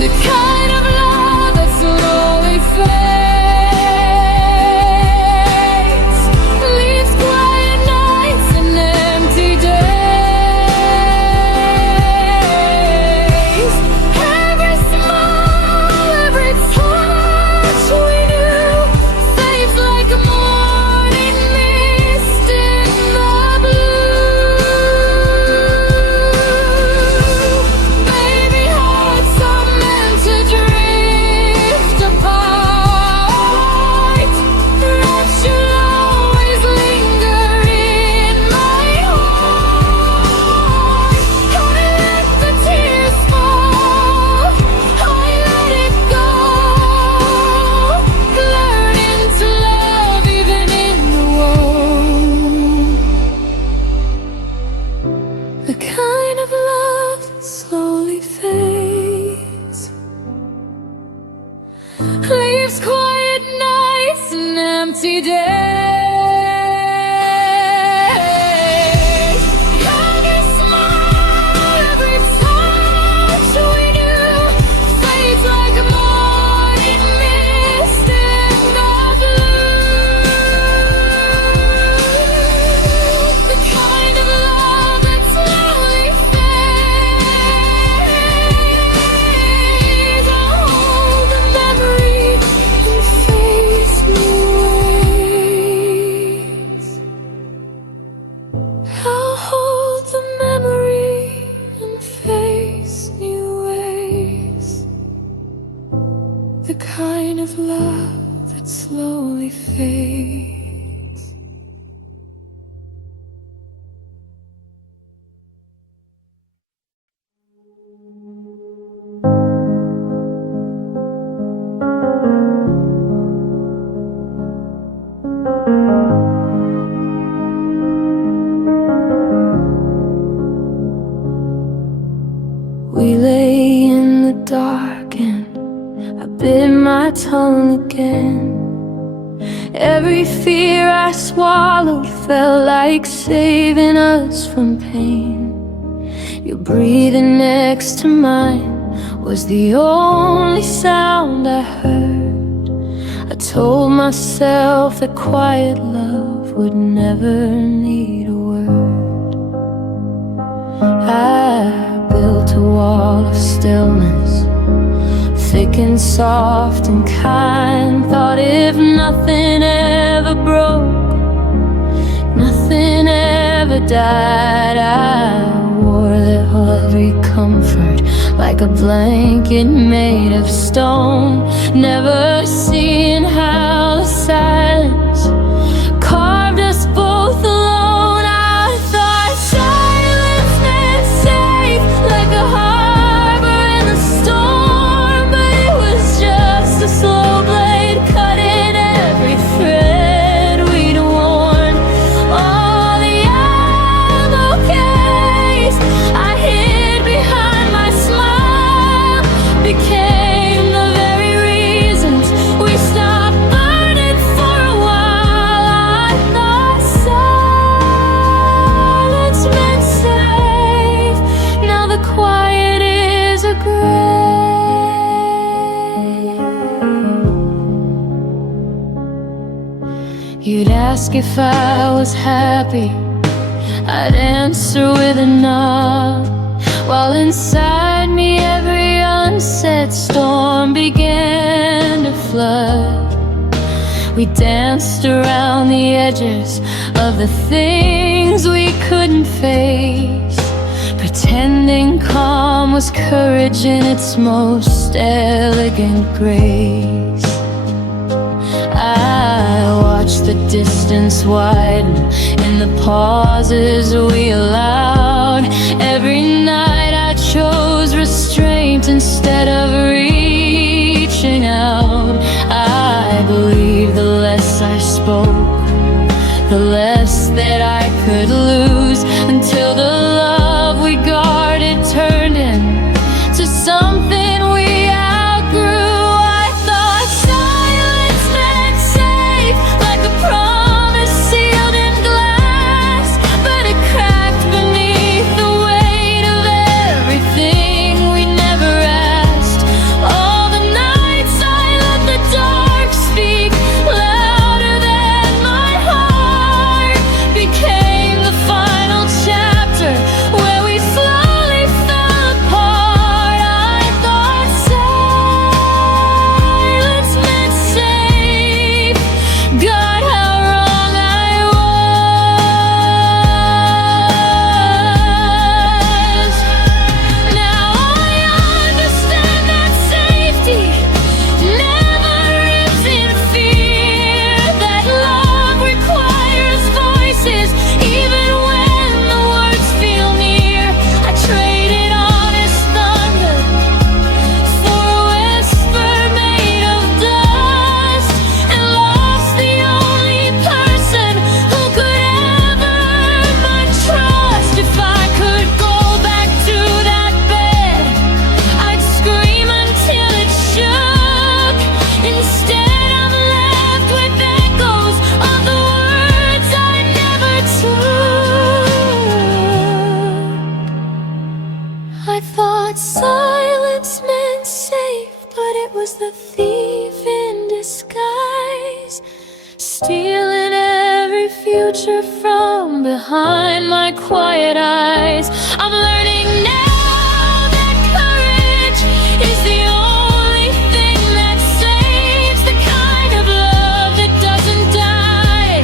The kind of love that slowly fades, leaves quiet nights and empty days. Every smile, every touch we knew fades like a morning mist in the blue. Baby, hearts are meant to drift apart. Love should always linger in my heart. Gotta let the tears fall, I let it go. Learning to love even in the womb. The kind of love that slowly fades, leaves quiet nights and empty days. Every smile, every touch we knew fades like a morning mist in the blue. The kind of love that slowly fades. I'll hold the memory and face new ways. I'll hold the memory and face new ways. The kind of love that slowly fades. We lay in the dark and I bit my tongue again. Every fear I swallowed felt like saving us from pain. Your breathing next to mine was the only sound I heard. I told myself that quiet love would never need a word. I built a wall of stillness, thick and soft and kind. Thought if nothing ever broke, nothing ever died. I wore that every comfort like a blanket made of stone, never seeing how the silence ask if I was happy, I'd answer with a nod, while inside me every unsaid storm began to flood. We danced around the edges of the things we couldn't face, pretending calm was courage in its most elegant grace. I watched the distance widen in the pauses we allowed. Every night I chose restraint instead of reaching out. I believed the less I spoke, the less that I could lose, until the love we guarded turned into something we outgrew. I thought silence meant safe, like a promise sealed in glass, but it cracked beneath the weight of everything we never asked. All the nights I let the dark speak louder than my heart became the final chapter where we slowly fell apart. I thought silence meant safe. God, how wrong I was. Now I understand that safety never lives in fear, that love requires voices even when the words feel near. I traded honest thunder for a whisper made of dust, and lost the only person who could ever earn my trust. If I could go back to that bed, I'd scream until it shook. Instead I'm left with echoes of the words I never took. I thought silence meant safe, but it was the thief in disguise, stealing every future from behind my quiet eyes. I'm learning now that courage is the only thing that saves, the kind of love that doesn't die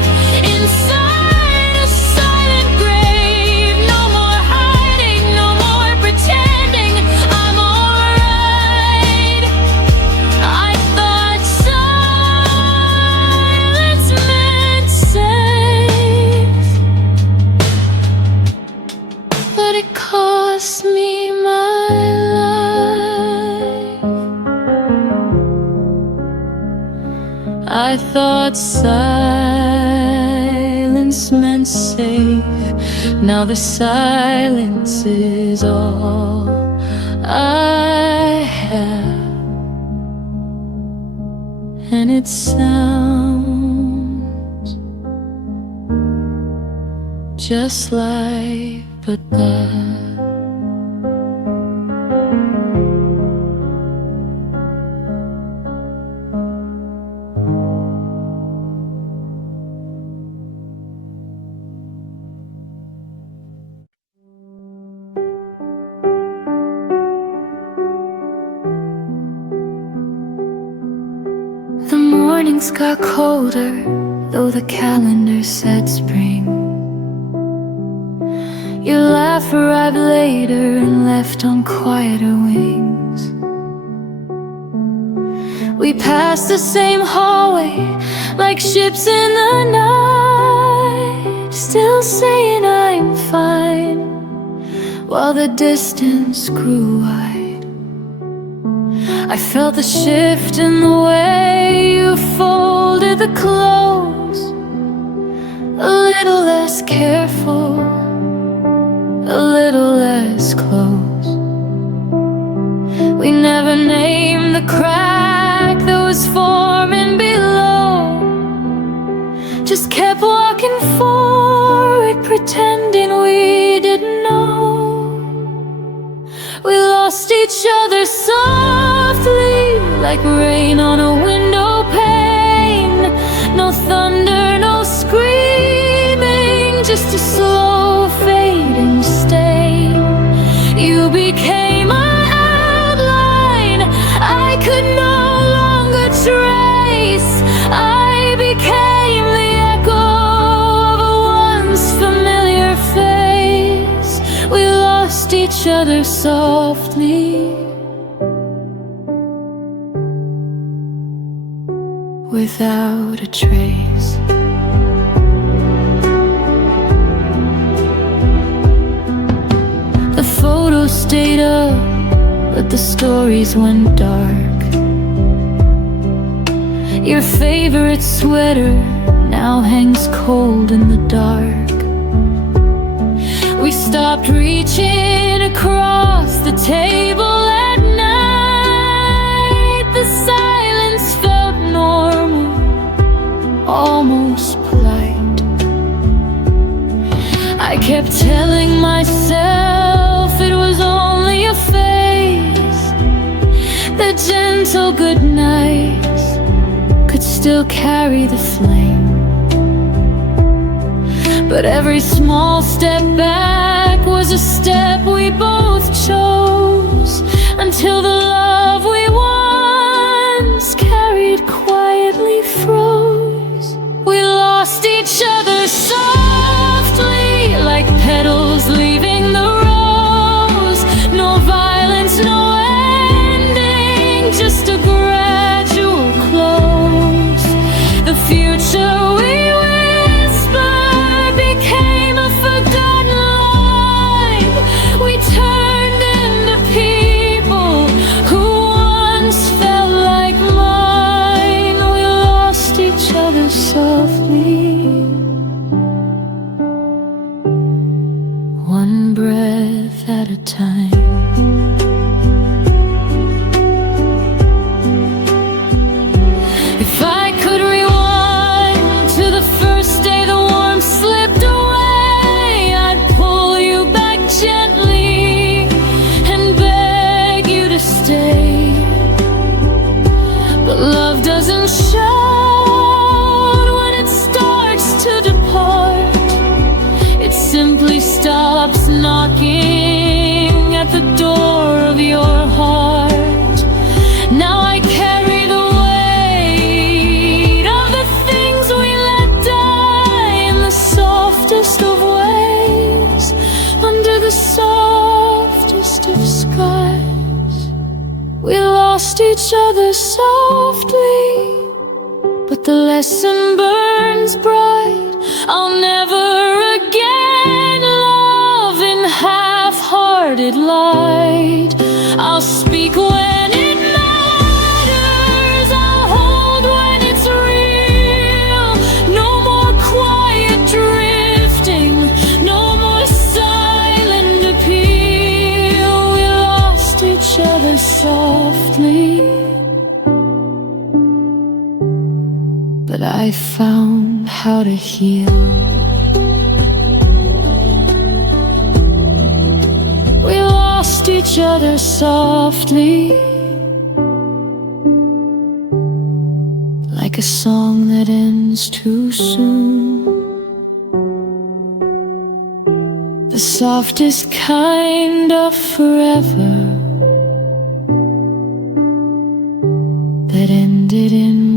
inside a silent grave. No more hiding, no more pretending I'm alright. I thought silence meant safe, but it cost me my life. I thought silence meant safe. Now the silence is all I have, and it sounds just like but that. The mornings got colder, though the calendar said spring. Your laugh arrived later and left on quieter wings. We passed the same hallway like ships in the night, still saying I'm fine, while the distance grew wide. I felt the shift in the way you folded the clothes, a little less careful, a little less close. We never named the crack that was forming below, just kept walking forward, pretending we didn't know. We lost each other softly, like rain on a window pane. No thunder, no scream, other softly, without a trace. The photos stayed up, but the stories went dark. Your favorite sweater now hangs cold in the dark. We stopped reaching across the table at night. The silence felt normal, almost polite. I kept telling myself it was only a phase, that gentle good nights could still carry the flame. But every small step back was a step we both chose, until the love we once carried quietly froze. We lost each other softly, like petals leaving the rose. No violence, no ending, just a gradual close. The future we became a forgotten line. We turned into people who once felt like mine. We lost each other softly, one breath at a time. If I could rewind to the first day the warmth slipped away, I'd pull you back gently and beg you to stay. But love doesn't shout when it starts to depart. It simply stops knocking at the door of your heart. Now I carry the weight of the things we let die in the softest of ways, under the softest of skies. We lost each other softly, but the lesson burns bright. I'll never again love in half-hearted light. I'll speak when it matters, I'll hold when it's real. No more quiet drifting, no more silent appeal. We lost each other softly, but I found how to heal. We lost each other softly, like a song that ends too soon. The softest kind of forever that ended in